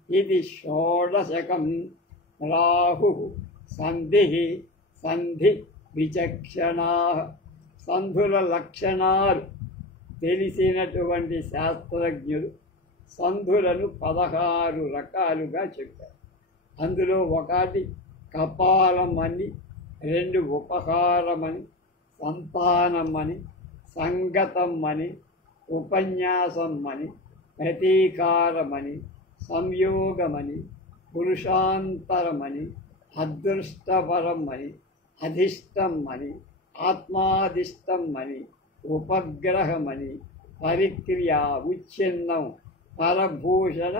ఇది షోడశకం రాహు సంధి సంధి విచక్షణా. సంధుల లక్షణాలు తెలిసినటువంటి శాస్త్రజ్ఞులు సంధులను 16 రకాలుగా చెప్పారు. అందులో ఒకటి కపాలం అని, 2 ఉపహారం అని, సంతానం అని, సంగతం అని, ఉపన్యాసం అని, ప్రతీకారమని, సంయోగమని, పురుషాంతరమని, అదృష్టపరం అని, అధిష్టం అని, ఆత్మాధిష్టం అని, ఉపగ్రహమని, పరిక్రియ, ఉచ్ఛిన్నం, పరభూషణ,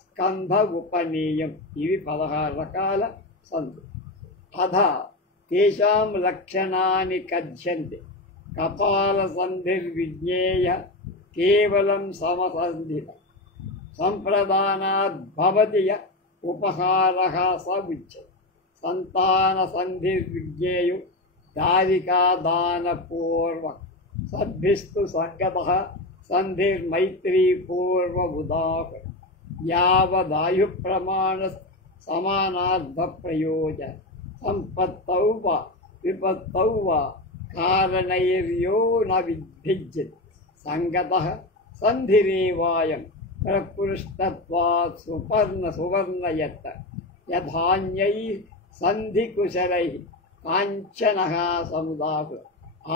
స్కంధ, ఉపనీయం. ఇవి 16 రకాల సంధులు. అథ తేషాం లక్షణాని కథ్యంతే. కపాల సంధిర్విజ్ఞేయ కేవలం సమసంధిత సంప్రదానాద్భవతి య ఉపహారః స ఉచ్యతే. సంతాన సంధిర్విజ్ఞేయో దారికాదానపూర్వక సద్భిస్తు సంగతః సంధిర్మైత్రీపూర్వ ఉదాహరణ యావదాయు ప్రమాణ సమానార్థ ప్రయోజన సంపత్తౌ వా విపత్తౌ వా కారణైర్యో న విద్భిజ్యతి. సంగతః సంధిరేవాయం ప్రకృష్టత్వాత్ సువర్ణయత్త యథాన్యై సంధికుశలై కాంచనః సముదాహృత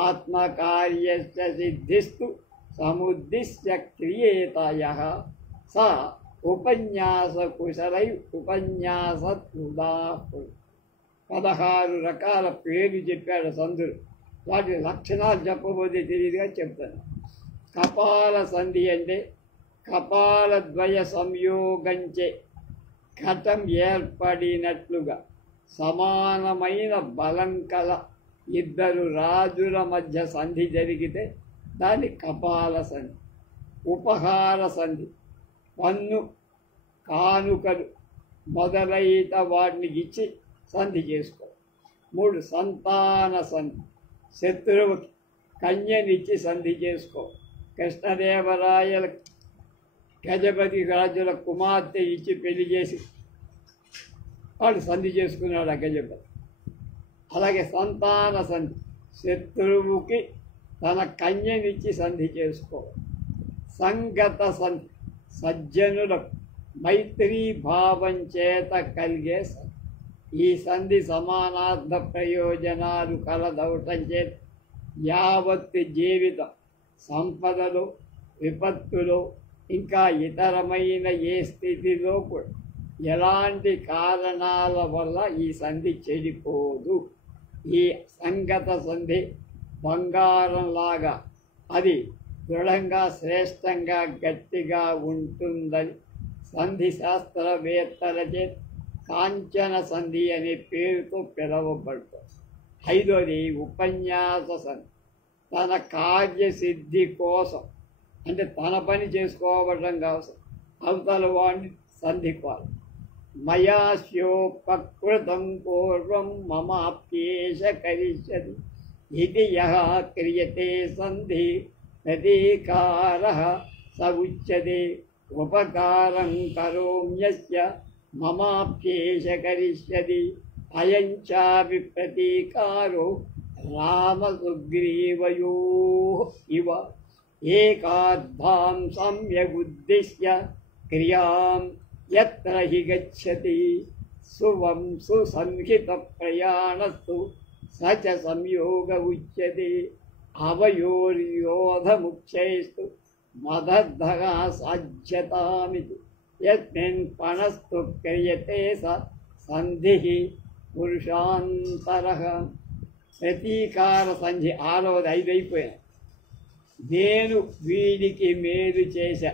ఆత్మకార్యస్య సిద్ధిస్తు సముద్దిశ్య క్రియేత యః స ఉపన్యాసకుశలై ఉపన్యాసోదాహృత. 16 రకాల పేర్లు చెప్పాడు సంధులు. వాటి లక్షణాలు చెప్పబోతే తెలియదుగా చెప్తాను. కపాల సంధి అంటే కపాలద్వయ సంయోగంచే ఘటం ఏర్పడినట్లుగా సమానమైన బలం కల 2 రాజుల మధ్య సంధి జరిగితే దాన్ని కపాల సంధి. ఉపహార సంధి పన్ను, కానుకలు మొదలైన వాటిని ఇచ్చి సంధి చేసుకో. 3 సంతాన సంధి. శత్రువుకి కన్యనిచ్చి సంధి చేసుకో. కృష్ణదేవరాయల గజపతి రాజుల కుమార్తె ఇచ్చి పెళ్లి చేసి వాడు సంధి చేసుకున్నాడు ఆ గజపతి. అలాగే సంతాన సంధి. శత్రువుకి తన కన్యనిచ్చి సంధి చేసుకో. సంగత సంధి. సజ్జనులకు మైత్రీభావం చేత కలిగే సంధి. ఈ సంధి సమానార్థ ప్రయోజనాలు కలదవటం చేత యావత్తు జీవితం సంపదలో, విపత్తులో, ఇంకా ఇతరమైన ఏ స్థితిలో కూడా ఎలాంటి కారణాల వల్ల ఈ సంధి చెడిపోదు. ఈ సంగత సంధి బంగారంలాగా అది దృఢంగా, శ్రేష్టంగా, గట్టిగా ఉంటుందని సంధి శాస్త్రవేత్తల చేత కాంచన సంధి అనే పేరుతో పిలువబడుతుంది. 5వది ఉపన్యాస సంధి. తన కార్యసిద్ధి కోసం, అంటే తన పని చేసుకోవడం కోసం అవతల వాడిని సంధికోవాలి. మయాస్యోపకృతం పూర్వం మమాప్యేష కరిష్యతి ఇది యః క్రియతే సంధి ప్రతీకారః స ఉచ్యతే. ఉపకారం కరోమ్యస్య మమాప్యేష కరిష్యతి అయం చాపి ప్రతీకారో రామసుగ్రీవయోః ఇవ ఏకాద్భాం సమ్యగుద్దిశ్య క్రియాం యత్ర హి గచ్చతి సుసంహిత ప్రయాణస్తు స చ సంయోగ ఉచ్యతే. అవయోర్యోధముఖ్యైస్తు మదద్ధః సాధ్యతామితి యస్మిన్ పణస్తు క్రియతే స సంధిః పురుషాంతరః. ప్రతీకార సంధి 6వది. 5 అయిపోయాయి. నేను వీడికి మేలు చేశా,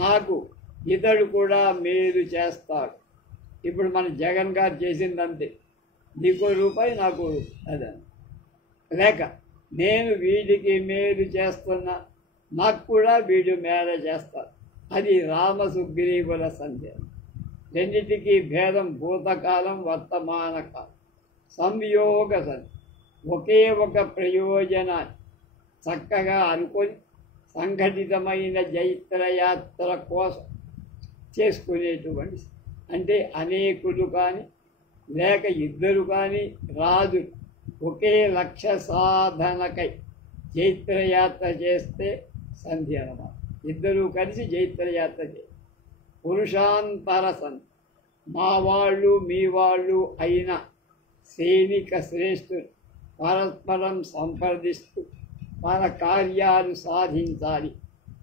నాకు ఇతడు కూడా మేలు చేస్తాడు. ఇప్పుడు మన జగన్ గారు చేసిందంతే, నీకో రూపాయి నాకు అదే. లేక నేను వీడికి మేలు చేస్తున్నా, నాకు కూడా వీడు మేలు చేస్తాడు. అది రామసుగ్రీవుల సంధి. రెండింటికి భేదం భూతకాలం, వర్తమాన కాలం. సంయోగ సంధి. ఒకే ఒక ప్రయోజనాన్ని చక్కగా అనుకొని సంఘటితమైన జైత్రయాత్ర కోసం చేసుకునేటువంటి, అంటే అనేకులు కానీ లేక ఇద్దరు కానీ రాజు ఒకే లక్ష్య సాధనకై జైత్రయాత్ర చేస్తే సంధి అన్నమాట. ఇద్దరూ కలిసి జైత్రయాత్ర చేస్తారు. పురుషాంతర సంధి, మా వాళ్ళు మీ వాళ్ళు అయిన సైనిక శ్రేష్ఠులు పరస్పరం సంప్రదిస్తూ మన కార్యాలు సాధించాలి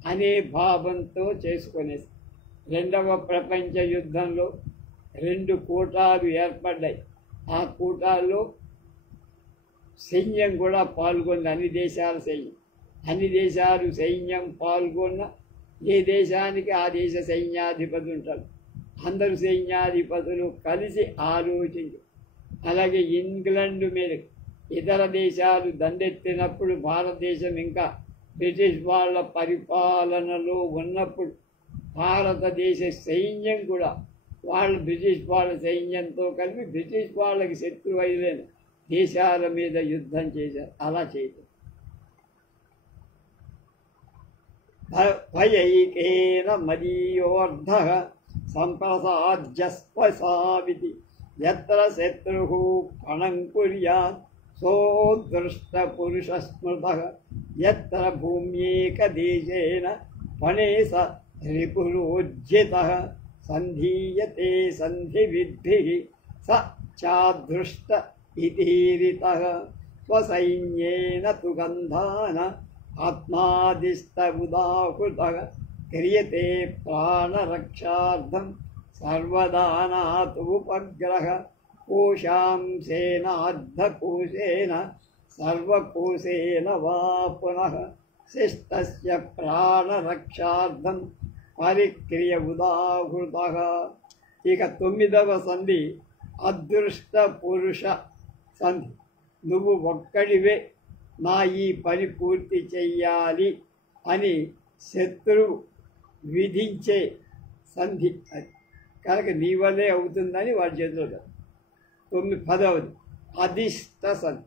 అనే భావంతో చేసుకునేది. రెండవ ప్రపంచ యుద్ధంలో 2 కూటాలు ఏర్పడ్డాయి. ఆ కూటాల్లో సైన్యం కూడా పాల్గొంది, అన్ని దేశాల సైన్యం. అన్ని దేశాలు సైన్యం పాల్గొన్న ఏ దేశానికి ఆ దేశ సైన్యాధిపతి ఉంటారు. అందరు సైన్యాధిపతులు కలిసి ఆలోచించి, అలాగే ఇంగ్లాండ్ మీద ఇతర దేశాలు దండెత్తినప్పుడు భారతదేశం ఇంకా బ్రిటిష్ వాళ్ళ పరిపాలనలో ఉన్నప్పుడు భారతదేశ సైన్యం కూడా వాళ్ళు బ్రిటిష్ వాళ్ళ సైన్యంతో కలిపి బ్రిటిష్ వాళ్ళకి శత్రువైన దేశాల మీద యుద్ధం చేశారు. అలా చేయదు. భయైకేన మదీయోర్ధ సంప్రసాధ్యస్పసావితి యత్ర శత్రుః పణం కుర్యాత్ సోదృష్ట పురుష స్మృతః యత్ర భూమ్యేకదేశేన పణే స రిపురోజ్జితః సంధీయతే సంధివిద్భిః స చాదృష్ట ఇతీరితః స్వసైన్యేన తు గంధాన ఆత్మాదిష్టముదాహృతః క్రియతే ప్రాణరక్షార్థం సర్వదానాత్ ఉపగ్రహ కోశాంశేన అర్ధకోశేన సర్వకోశేన వా పునః శిష్టస్య ప్రాణరక్షార్థం పరిక్రియ ఉదాహృతః. ఇక 9వ సంధి అదృష్ట పురుష సంధి. నువ్వు ఒక్కడివే నా ఈ పని పూర్తి చెయ్యాలి అని శత్రువు విధించే సంధి అది. కనుక నీ వల్లే అవుతుందని వాడి చేతిలో. 10వది అధిష్ట సంధి.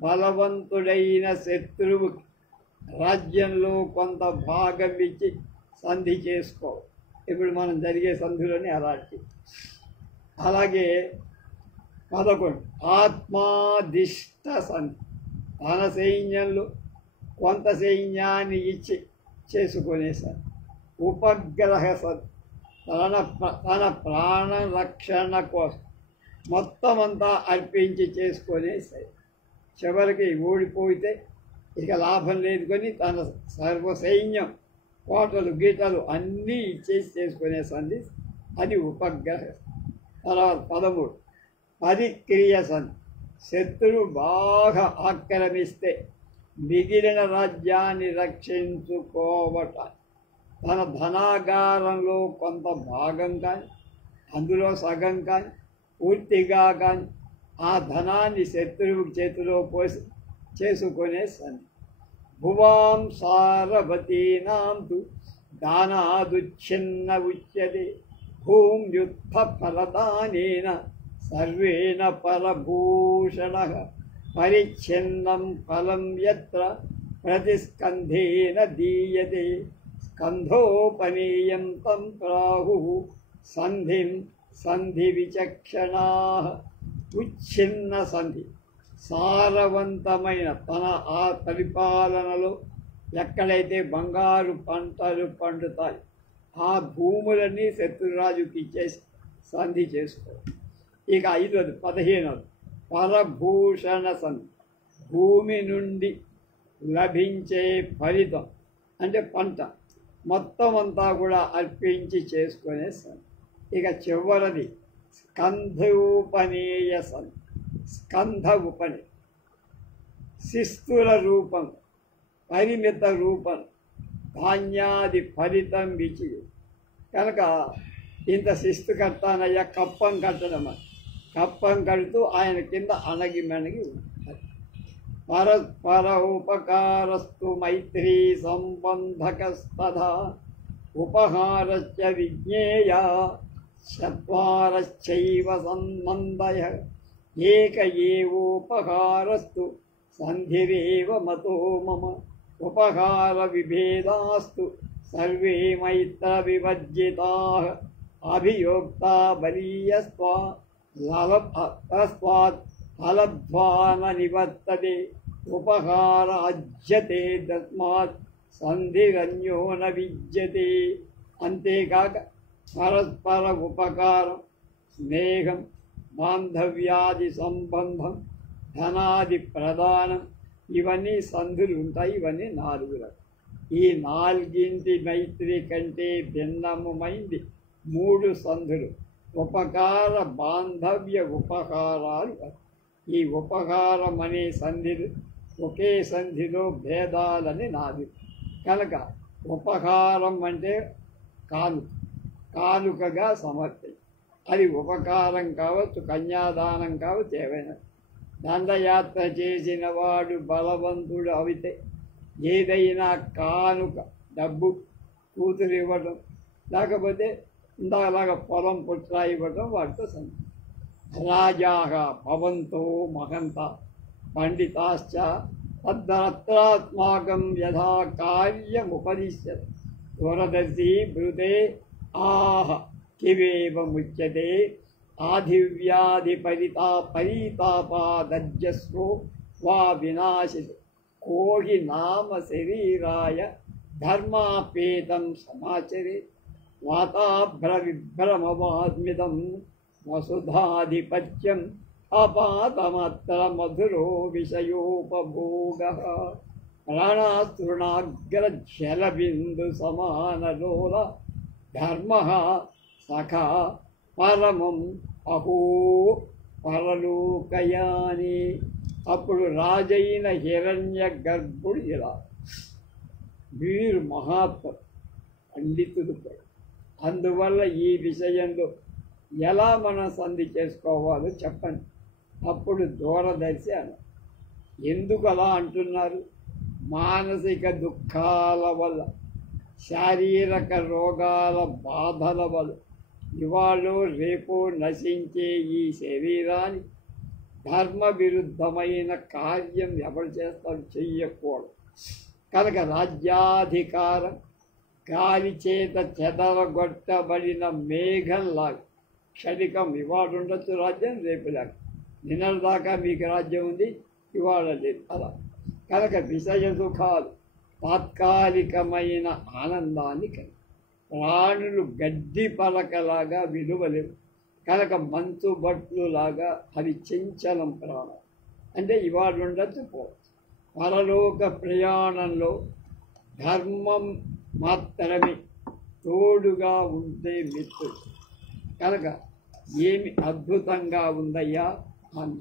బలవంతుడైన శత్రువు రాజ్యంలో కొంత భాగం ఇచ్చి సంధి చేసుకో. ఇప్పుడు మనం జరిగే సంధులని అలాంటి. అలాగే 11 ఆత్మాదిష్ట సంధి. తన సైన్యంలో కొంత సైన్యాన్ని ఇచ్చి చేసుకునేసారు. ఉపగ్రహ సంధి. తన ప్రాణ రక్షణ కోసం మొత్తం అంతా అర్పించి చేసుకునేసారు. చివరికి ఓడిపోతే ఇక లాభం లేదు కొని తన సర్వ సైన్యం కోటలు గీటలు అన్నీ ఇచ్చేసి చేసుకునే సంధి అది ఉపగ్రహ. తర్వాత 13 పరిక్రియ సంధి. శత్రువు బాగా ఆక్రమిస్తే మిగిలిన రాజ్యాన్ని రక్షించుకోవట. తన ధనాగారంలో కొంత భాగం కానీ అందులో సగం కానీ పూర్తిగా కానీ ఆ ధనాన్ని శత్రువు చేతిలో పోసి చేసుకునే సంధి. భువాం సారవతీనాం తు దానాదుచ్ఛిన్న ఉచ్యతే భూమ్యుత్థ ఫలదానేన సర్వేణ పరభూషణః పరిచ్ఛిన్నం ఫలం యత్ర ప్రతిస్కంధేన దీయతే స్కంధోపనీయం తం ప్రాహుః సంధిం సంధి విచక్షణాః. ఉచ్ఛిన్న సంధి. సారవంతమైన తన ఆ పరిపాలనలో ఎక్కడైతే బంగారు పంటలు పండుతాయి ఆ భూములన్నీ శత్రురాజుకి ఇచ్చేసి సంధి చేసుకో. ఇక 5వది 15వది పరభూషణ సంధి. భూమి నుండి లభించే ఫలితం అంటే పంట మొత్తం అంతా కూడా అర్పించి చేసుకునే సంధి. ఇక చివరిది స్కంధోపనీయ సంధి. స్కంధ ఉపని శిస్తుల రూపం పరిమిత రూపం ధాన్యాది ఫలితం విచి. కనుక ఇంత శిస్తు కట్టానయ్యా కప్పం కట్టడం అని కప్పం కడుతూ ఆయన కింద అణగి మెణగి ఉంటారు. పరస్పర ఉపకారస్తు మైత్రీ సంబంధకస్తథా ఉపహారస్య విజ్ఞేయ చత్వారశ్చైవ సంబంధయ ఏక ఏవోపహారస్తు సంధిరేవ మతో మమ ఉపహార విభేదాస్తు సర్వే మైత్ర వివర్జితాః అభియోక్తా బలీయస్వ తస్మాత్ ఫలధ్వాన నివర్తతే ఉపహార అజ్యతే తస్మాత్ సంధిరన్యో న విద్యతే. అంతేకాక పరస్పర ఉపకారం, స్నేహం, బాంధవ్యాది సంబంధం, ధనాది ప్రదానం, ఇవన్నీ సంధులు ఉంటాయి. ఇవన్నీ 4 రకాలు. ఈ 4 మైత్రి కంటే భిన్నమైంది 3 సంధులు. ఉపకార బాంధవ్య ఉపకారాలు. ఈ ఉపకారం అనే సంధిలు ఒకే సంధిలో భేదాలని నాది కనుక ఉపకారం అంటే కానుకగా సమర్పి. అది ఉపకారం కావచ్చు, కన్యాదానం కావచ్చు, ఏవైనా. దండయాత్ర చేసిన వాడు బలవంతుడు అవితే ఏదైనా కానుక, డబ్బు, కూతురు ఇవ్వడం, లేకపోతే ఇందాలాగా పొలం పుట్ర ఇవ్వడం వాటితో సంగతి. రాజాగా భవంతో మహంత పండితాశ్చ తద్రత్రాత్మాకం యథా కార్యముపదిశ్యతి దూరదర్శి బృతే ఆహ కివేవముచ్యతే ఆధివ్యాధి పరితాపాదజ్జస్వో వా వినాశితి కోహి నామ శరీరాయ ధర్మాపేతం సమాచరే వాతాభ్రవిభ్రమవాస్మిదం వసుధాధిపత్యం అపాతమత్ర మధురో విషయోపభోగః ప్రాణాస్తృణాగ్రజలబిందు సమానలోల ధర్మః సఖా పరమం అహో పరలోకయాని. అప్పుడు రాజైన హిరణ్య గర్భుడు ఇలా, వీరు మహాత్మ పండితుడు, అందువల్ల ఈ విషయంలో ఎలా మనం సంధి చేసుకోవాలో చెప్పండి. అప్పుడు దూరదర్శి అన్న, ఎందుకు అలా అంటున్నారు? మానసిక దుఃఖాల వల్ల, శారీరక రోగాల బాధల వల్ల ఇవాళ రేపు నశించే ఈ శరీరాన్ని ధర్మ విరుద్ధమైన కార్యం ఎవరు చేస్తారు? చెయ్యకూడదు. కనుక రాజ్యాధికారం గాలి చేత చెదరగొట్టబడిన మేఘంలాగా క్షణికం. ఇవాళ ఉండొచ్చు రాజ్యం, రేపు లేక. నిన్నటిదాకా మీకు రాజ్యం ఉంది, ఇవాళ లేదు. అలా కనుక విషయ సుఖాలు తాత్కాలికమైన ఆనందాన్ని కలిగి ప్రాణులు గడ్డి పలకలాగా విలువలేవు. కనుక మంచు బట్లు లాగా అవి చంచలం ప్రాణం. అంటే ఇవాళ ఉండొచ్చు, పోవచ్చు. పరలోక ప్రయాణంలో ధర్మం మాత్రమే తోడుగా ఉంటే మిత్రుడు. కనుక ఏమి అద్భుతంగా ఉందయ్యా అన్న.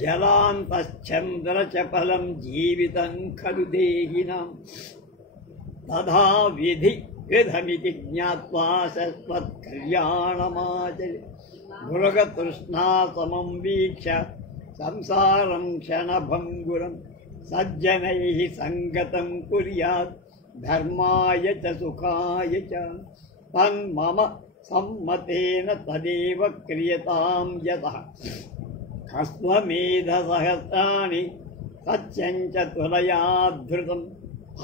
జలాంతశ్చంద్రచపలం జీవితం ఖలు దేహినాం తథా విధి విధమితి జ్ఞాత్వా శశ్వత్కళ్యాణమాచరి మృగతృష్ణా సమం వీక్ష సంసారం క్షణభంగురం సజ్జనైః సంగతం కుర్యాత్ ధర్మాయ చ సుఖాయ చ తన్మమ సమ్మతేన తదేవ క్రియతాం యతః అశ్వమేధసహస్రాణి సత్యం చ తులయాధృతం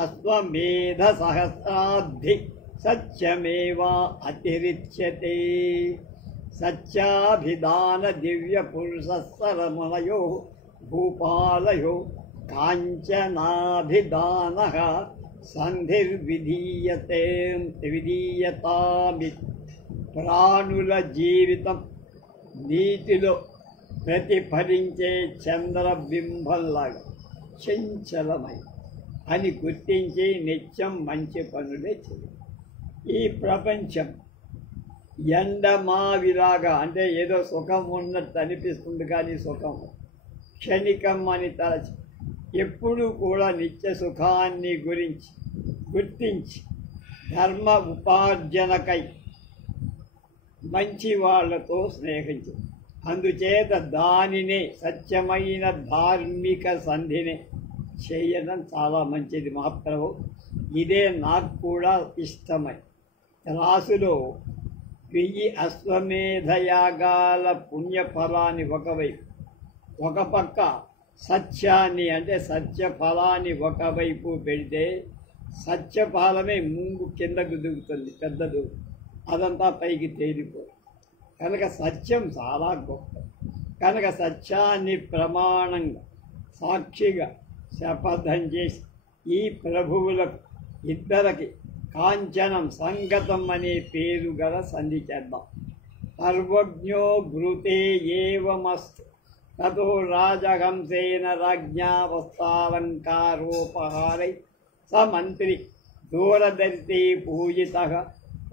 అశ్వమేధసహస్రాద్ధి సత్యమేవా అతిరిచ్యతే సత్యాభిధాన దివ్యపురుషస్సరమణయో భూపాలయో కాంచనాభిధానః సంధిర్విధీయతే విధీయతామి. ప్రాణుల జీవితం నీటిలో ప్రతిఫలించే చంద్రబింబంలాగా చంచలమై అని గుర్తించి నిత్యం మంచి పనులే చేయాలి. ఈ ప్రపంచం ఎండమావిలాగా, అంటే ఏదో సుఖం ఉన్నట్టు అనిపిస్తుంది, కానీ సుఖం క్షణికం అని తలచి ఎప్పుడూ కూడా నిత్య సుఖాన్ని గురించి గుర్తించి ధర్మ ఉపార్జనకై మంచి వాళ్లతో స్నేహించు. అందుచేత దానినే సత్యమైన ధార్మిక సంధిని చేయడం చాలా మంచిది మహాప్రభు. ఇదే నాకు కూడా ఇష్టమై. రాసులో 1000 అశ్వమేధయాగాల పుణ్యఫలాన్ని ఒకవైపు, ఒక పక్క సత్యాన్ని అంటే సత్యఫలాన్ని ఒకవైపు పెడితే సత్యఫలమే ముందు కిందకు దిగుతుంది, పెద్దదు, అదంతా పైకి తేలిపోదు. కనుక సత్యం చాలా గొప్ప. కనుక సత్యాన్ని ప్రమాణంగా సాక్షిగా శపథం చేసి ఈ ప్రభువులకు ఇద్దరికి కాంచనం సంగతం అనే పేరు గల సంధి చేద్దాం. సర్వజ్ఞో భృతే ఏవమస్తు తతో రాజహంసేన రాజ్ఞావస్థాలంకారోపహారై స మంత్రి దూరదర్శి పూజితః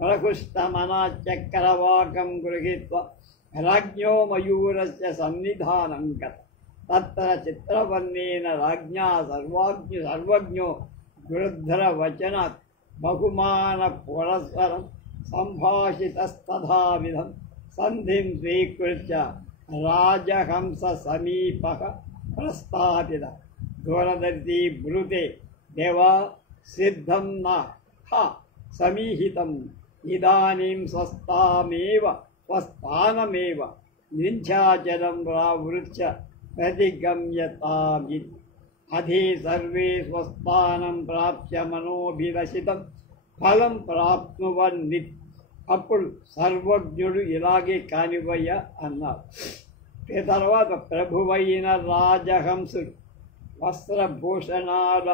ప్రహృష్టమనాచక్రవాకం గృహీత్వా రాజ్ఞో మయూరస్య సన్నిధానం గత తత్ర చిత్రవర్ణేన రాజ్ఞా సర్వజ్ఞో గృధ్రవచనాత్ బహుమాన పురస్సరం సంభాషితస్తథావిధం సంధిం స్వీకృత్య రాజహంస సమీపః ప్రస్థాపిత. దూరదర్శి బ్రూతే దేవా సిద్ధం నా సమీహితం ఇదానీం స్వస్థానమేవ నింధ్యాచలం రావృత్య ప్రతిగమ్యతామి. అధే సర్వే స్వస్థానం ప్రాప్య మనోభిలషితం ఫలం ప్రాప్నువన్ని. అప్పుడు సర్వజ్ఞుడు ఇలాగే కానివయ్య అన్నారు. తర్వాత ప్రభువైన రాజహంసుడు వస్త్రభూషణాల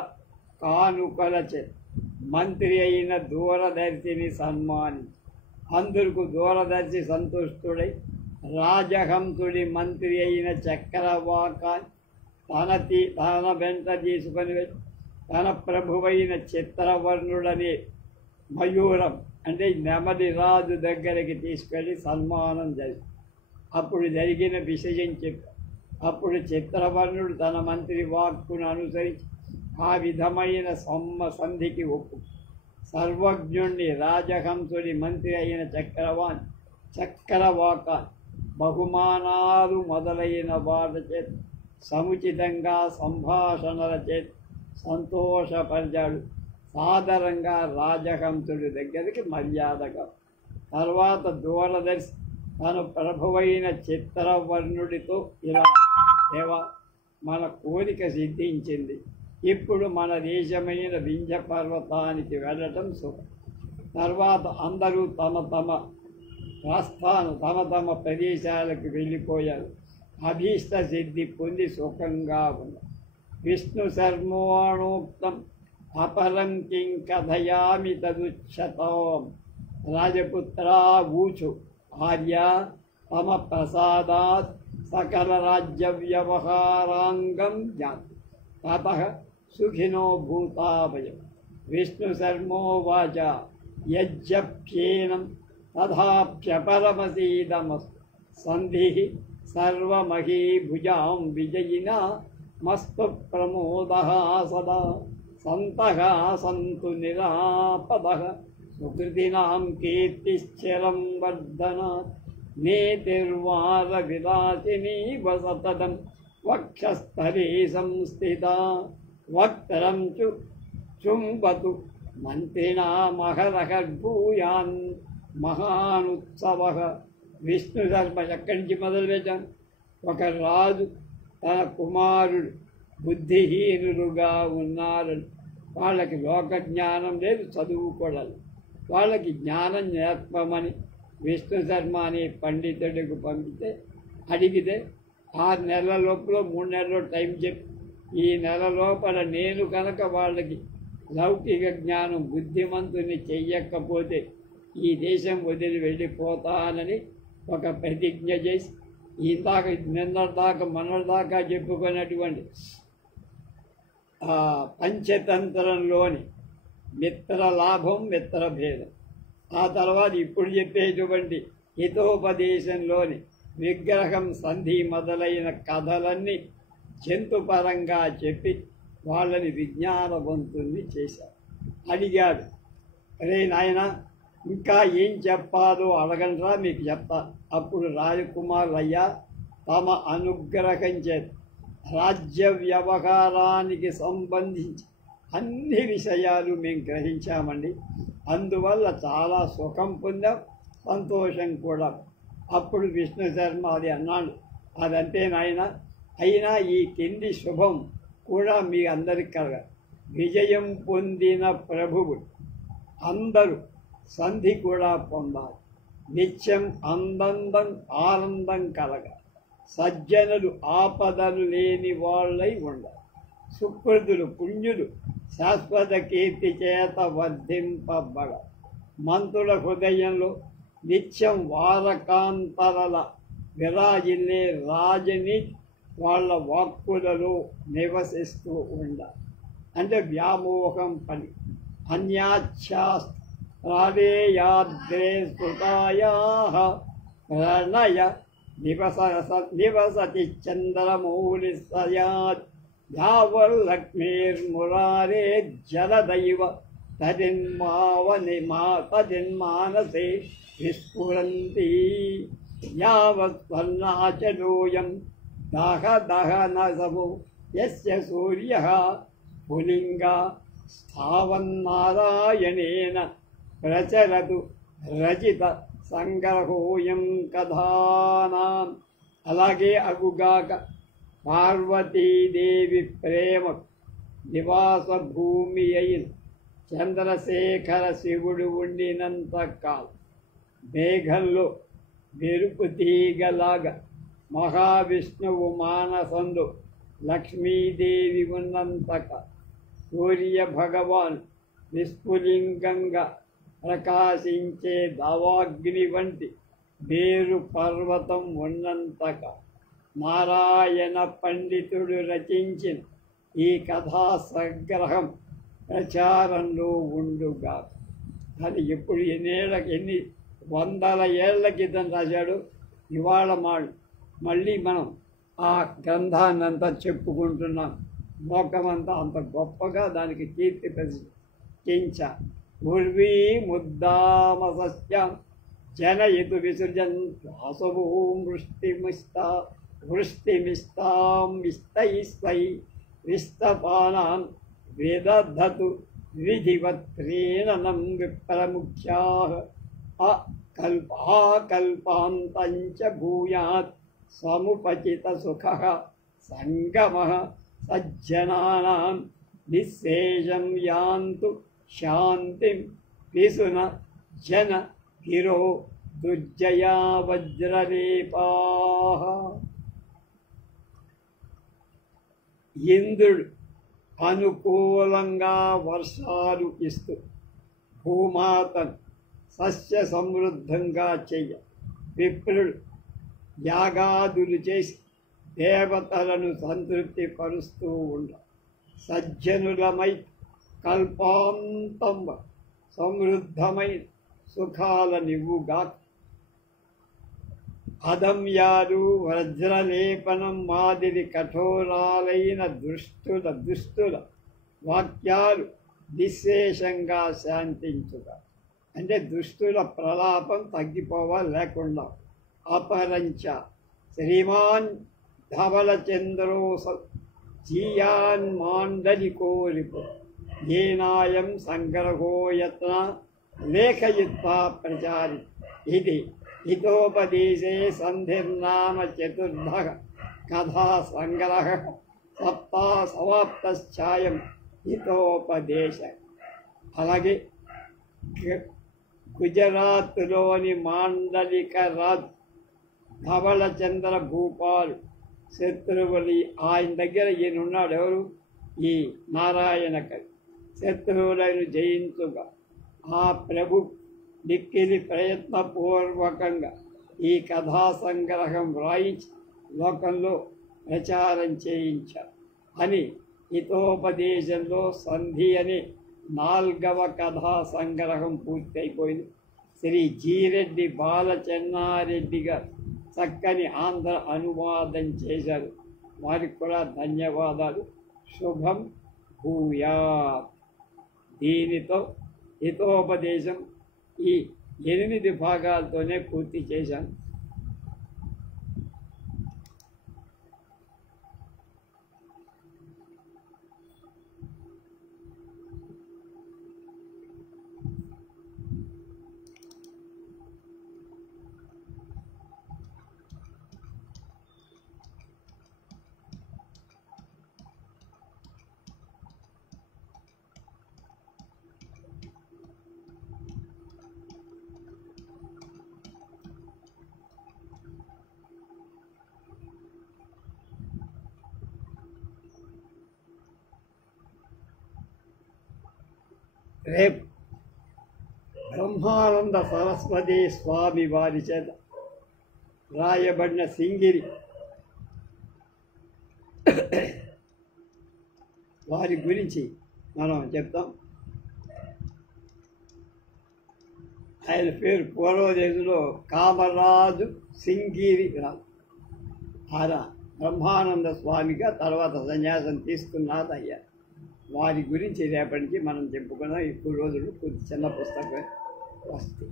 కానుకలచే మంత్రి అయిన దూరదర్శిని సన్మానించి అందుకు దూరదర్శి సంతుష్టుడై రాజహంసుడి మంత్రి అయిన చక్రవాకాన్ని తన వెంట తీసుకొని వెళ్ళి తన ప్రభువైన చిత్రవర్ణుడనే మయూరం అంటే నెమలి రాజు దగ్గరికి తీసుకెళ్ళి సన్మానం జరిగి అప్పుడు జరిగిన విషయం చెప్పి అప్పుడు చిత్రవర్ణుడు తన మంత్రి వాక్కును అనుసరించి ఆ విధమైన సంధికి ఒప్పు. సర్వజ్ఞుణ్ణి రాజహంసుడి మంత్రి అయిన చక్రవాకాన్ని బహుమానాలు మొదలైన వాళ్ళ చేత సముచితంగా సంభాషణల చేత సంతోషపరిచాడు. సాదరంగా రాజహంసుడి దగ్గరికి మర్యాదగా. తర్వాత దూరదర్శి తన ప్రభువైన చిత్రవర్ణుడితో ఇలా, దేవా మన కోరిక సిద్ధించింది, ఇప్పుడు మన దేశమైన వింధ్య పర్వతానికి వెళ్ళటం సుఖం. తర్వాత అందరూ తమ ప్రదేశాలకు వెళ్ళిపోయారు. అభీష్ట సిద్ధి పొంది సుఖంగా ఉన్నారు. విష్ణు శర్మోణోక్తం అపరం కిం కథయామి తదుచ్యతాం. రాజపుత్రా ఊచు ఆర్య తమ ప్రసాదాత్ సకల రాజ్య వ్యవహారాంగం జ్ఞాతి తతః సుఖినో భూతాభయం. విష్ణు శర్మోవాచ యజ్జప్యేనం తథాప్యపరమసీదమస్తు సంధిః సర్వమహీభుజాం విజయినా మస్తు ప్రమోదః సదా సంతః సంతు నిరాపదః సుకృతినాం కీర్తిశ్చిరం వర్ధనాత్ నేతిర్వార విలాసినీ వసతదం వక్షస్థలే సంస్థితా వక్త్రం చుంబతు మంత్రిణామహరహర్భూయాన్ మహానుత్సవః. విష్ణు ధర్మ ఎక్కడి నుంచి మొదలుపెట్టాం. ఒక రాజు తన కుమారుడు బుద్ధిహీనులుగా ఉన్నారని, వాళ్ళకి లోక జ్ఞానం లేదు, చదువుకోవాలి, వాళ్ళకి జ్ఞానం నేర్పమని విష్ణు శర్మ అనే పండితుడికి పంపితే అడిగితే 6 నెలల లోపల 3 నెలలు టైం చెప్పి ఈ నెల లోపల నేను కనుక వాళ్ళకి లౌకిక జ్ఞానం బుద్ధిమంతుని చెయ్యకపోతే ఈ దేశం వదిలి వెళ్ళిపోతానని ఒక ప్రతిజ్ఞ చేసి మొన్నటిదాకా చెప్పుకున్నటువంటి పంచతంత్రంలోని మిత్రలాభం మిత్రభేదం, ఆ తర్వాత ఇప్పుడు చెప్పేటువంటి హితోపదేశంలోని విగ్రహం సంధి మొదలైన కథలన్నీ జంతుపరంగా చెప్పి వాళ్ళని విజ్ఞానవంతుల్ని చేశారు. అడిగాడు, అరే నాయన ఇంకా ఏం చెప్పాలో అడగండ్రా మీకు చెప్తా. అప్పుడు రాజకుమారులు, అయ్యా, తమ అనుగ్రహం చేత రాజ్య వ్యవహారానికి సంబంధించి అన్ని విషయాలు మేము గ్రహించామండి. అందువల్ల చాలా సుఖం పొందాం, సంతోషం కూడా. అప్పుడు విష్ణు శర్మ అది అన్నాడు, అదంతే నాయన, అయినా ఈ కింది శుభం కూడా మీ అందరికి కలగ. విజయం పొందిన ప్రభువు అందరూ సంధి కూడా పొందాలి. నిత్యం ఆనందం కలగ. సజ్జనులు ఆపదలు లేని వాళ్ళై ఉండాలి. సుకృతులు పుణ్యులు శాశ్వత కీర్తి చేత వర్ధింపబడ. మంతుల హృదయంలో నిత్యం వారకాంతరల విరాజిల్లే రాజనీతి వాళ్ళ వాక్కులలో నివసిస్తూ ఉండాలి. అంటే వ్యామోహం పని. అన్యాచ్ఛాస్త్రాదేయాద్రే స్ఫుటాయా ప్రణయ నివసతి చంద్రమౌళి సయాత్ యావల్లక్ష్మీర్మురారే జలదైవ తదిన్మానసే విస్ఫురంతి యావత్వర్ణాచలోయం దహనసము యస్య సూర్యః పులింగా స్థావన్నారాయణేన ప్రచరతు రచిత సంగ్రహోయం కథానాం. అలాగే అగుగాక పార్వతీదేవి ప్రేమ నివాస భూమి అయిన చంద్రశేఖర శివుడు ఉండినంత కాలం మేఘంలో మెరుపు తీగలాగా మహావిష్ణువు మానసంలో లక్ష్మీదేవి ఉన్నంతక సూర్య భగవాన్ విస్ఫులింగంగా ప్రకాశించే దావాగ్ని వంటి మేరు పర్వతం ఉన్నంతక నారాయణ పండితుడు రచించిన ఈ కథా సంగ్రహం ప్రచారంలో ఉండుగా. అది ఎప్పుడు ఎన్ని వందల ఏళ్ల క్రితం రాశాడు. ఇవాళ మళ్ళీ మనం ఆ గ్రంథాన్నంతా చెప్పుకుంటున్నాం. లోకమంతా అంత గొప్పగా దానికి కీర్తి ప్రతిష్ఠించా. ఉర్వీ ముద్దామసస్యం జనయతు విసృజన్ వాసవూం వృష్టిమిస్తాం విస్తైస్తై విస్తపానాం వేదద్ధతు విధివత్రేణనం విప్రముఖ్యాః కల్పాంతంచ భూయాత్ సముపచిత సుఖః సంగమః సజ్జనానాం నిశ్శేషం యాంతు శాంతిం పిసున జన గిరో దుర్జయా వజ్రలేపాః. ఇంద్రుడు అనుకూలంగా వర్షాలు ఇస్తూ భూమాతను సస్య సమృద్ధంగా చెయ్య. విప్రుడు యాగాదులు చేసి దేవతలను సంతృప్తి పరుస్తూ ఉండ. సజ్జనులమై కల్పాంతం సమృద్ధమైన సుఖాలనివ్వుగా. అదమ్యాలు వజ్రలేపనం మాదిరి కఠోరాలైన దుష్టుల వాక్యాలు నిశ్శేషంగా శాంతించుగా. అంటే దుష్టుల ప్రలాపం తగ్గిపోవాలి లేకుండా. అపరంచ శ్రీమాన్ ధవలచంద్రో జీయాన్ మాండలికోరిపు ఏనాయం సంగ్రహో యత్న లేఖయిత్వా ప్రచారి. ఇది హితోపదేశే సంధిర్నామ చతుర్థః కథా సంగ్రహ సప్తా సమాప్తశ్చాయం హితోపదేశ. అలాగే గుజరాత్లోని మాండలిక రాజు ధవళచంద్ర భూపాలు శత్రువులు ఆయన దగ్గర ఈయన ఉన్నాడు. ఎవరు? ఈ నారాయణ కవి. శత్రువులను జయించుగా ఆ ప్రభు మిక్కిలి ప్రయత్నపూర్వకంగా ఈ కథా సంగ్రహం వ్రాయించి లోకంలో ప్రచారం చేయించారు అని హితోపదేశంలో సంధి అనే 4వ కథా సంగ్రహం పూర్తయిపోయింది. శ్రీ జీరెడ్డి బాలచెన్నారెడ్డి గారు చక్కని ఆంధ్ర అనువాదం చేశారు. వారికి కూడా ధన్యవాదాలు. శుభం భూయాత్. దీనితో హితోపదేశం ఈ 8 భాగాలతోనే పూర్తి చేశాను. రేపు బ్రహ్మానంద సరస్వతి స్వామి వారి చేత రాయబడిన సింగిరి వారి గురించి మనం చెప్తాం. ఆయన పేరు పూర్వదేశంలో కామరాజు సింగిరి రాజు. ఆయన బ్రహ్మానంద స్వామిగా తర్వాత సన్యాసం తీసుకున్నారు అయ్యారు. వారి గురించి రేపటి నుంచి మనం చెప్పుకున్నాం. ఇప్పుడు రోజులు కొద్ది చిన్న పుస్తకం వస్తాయి.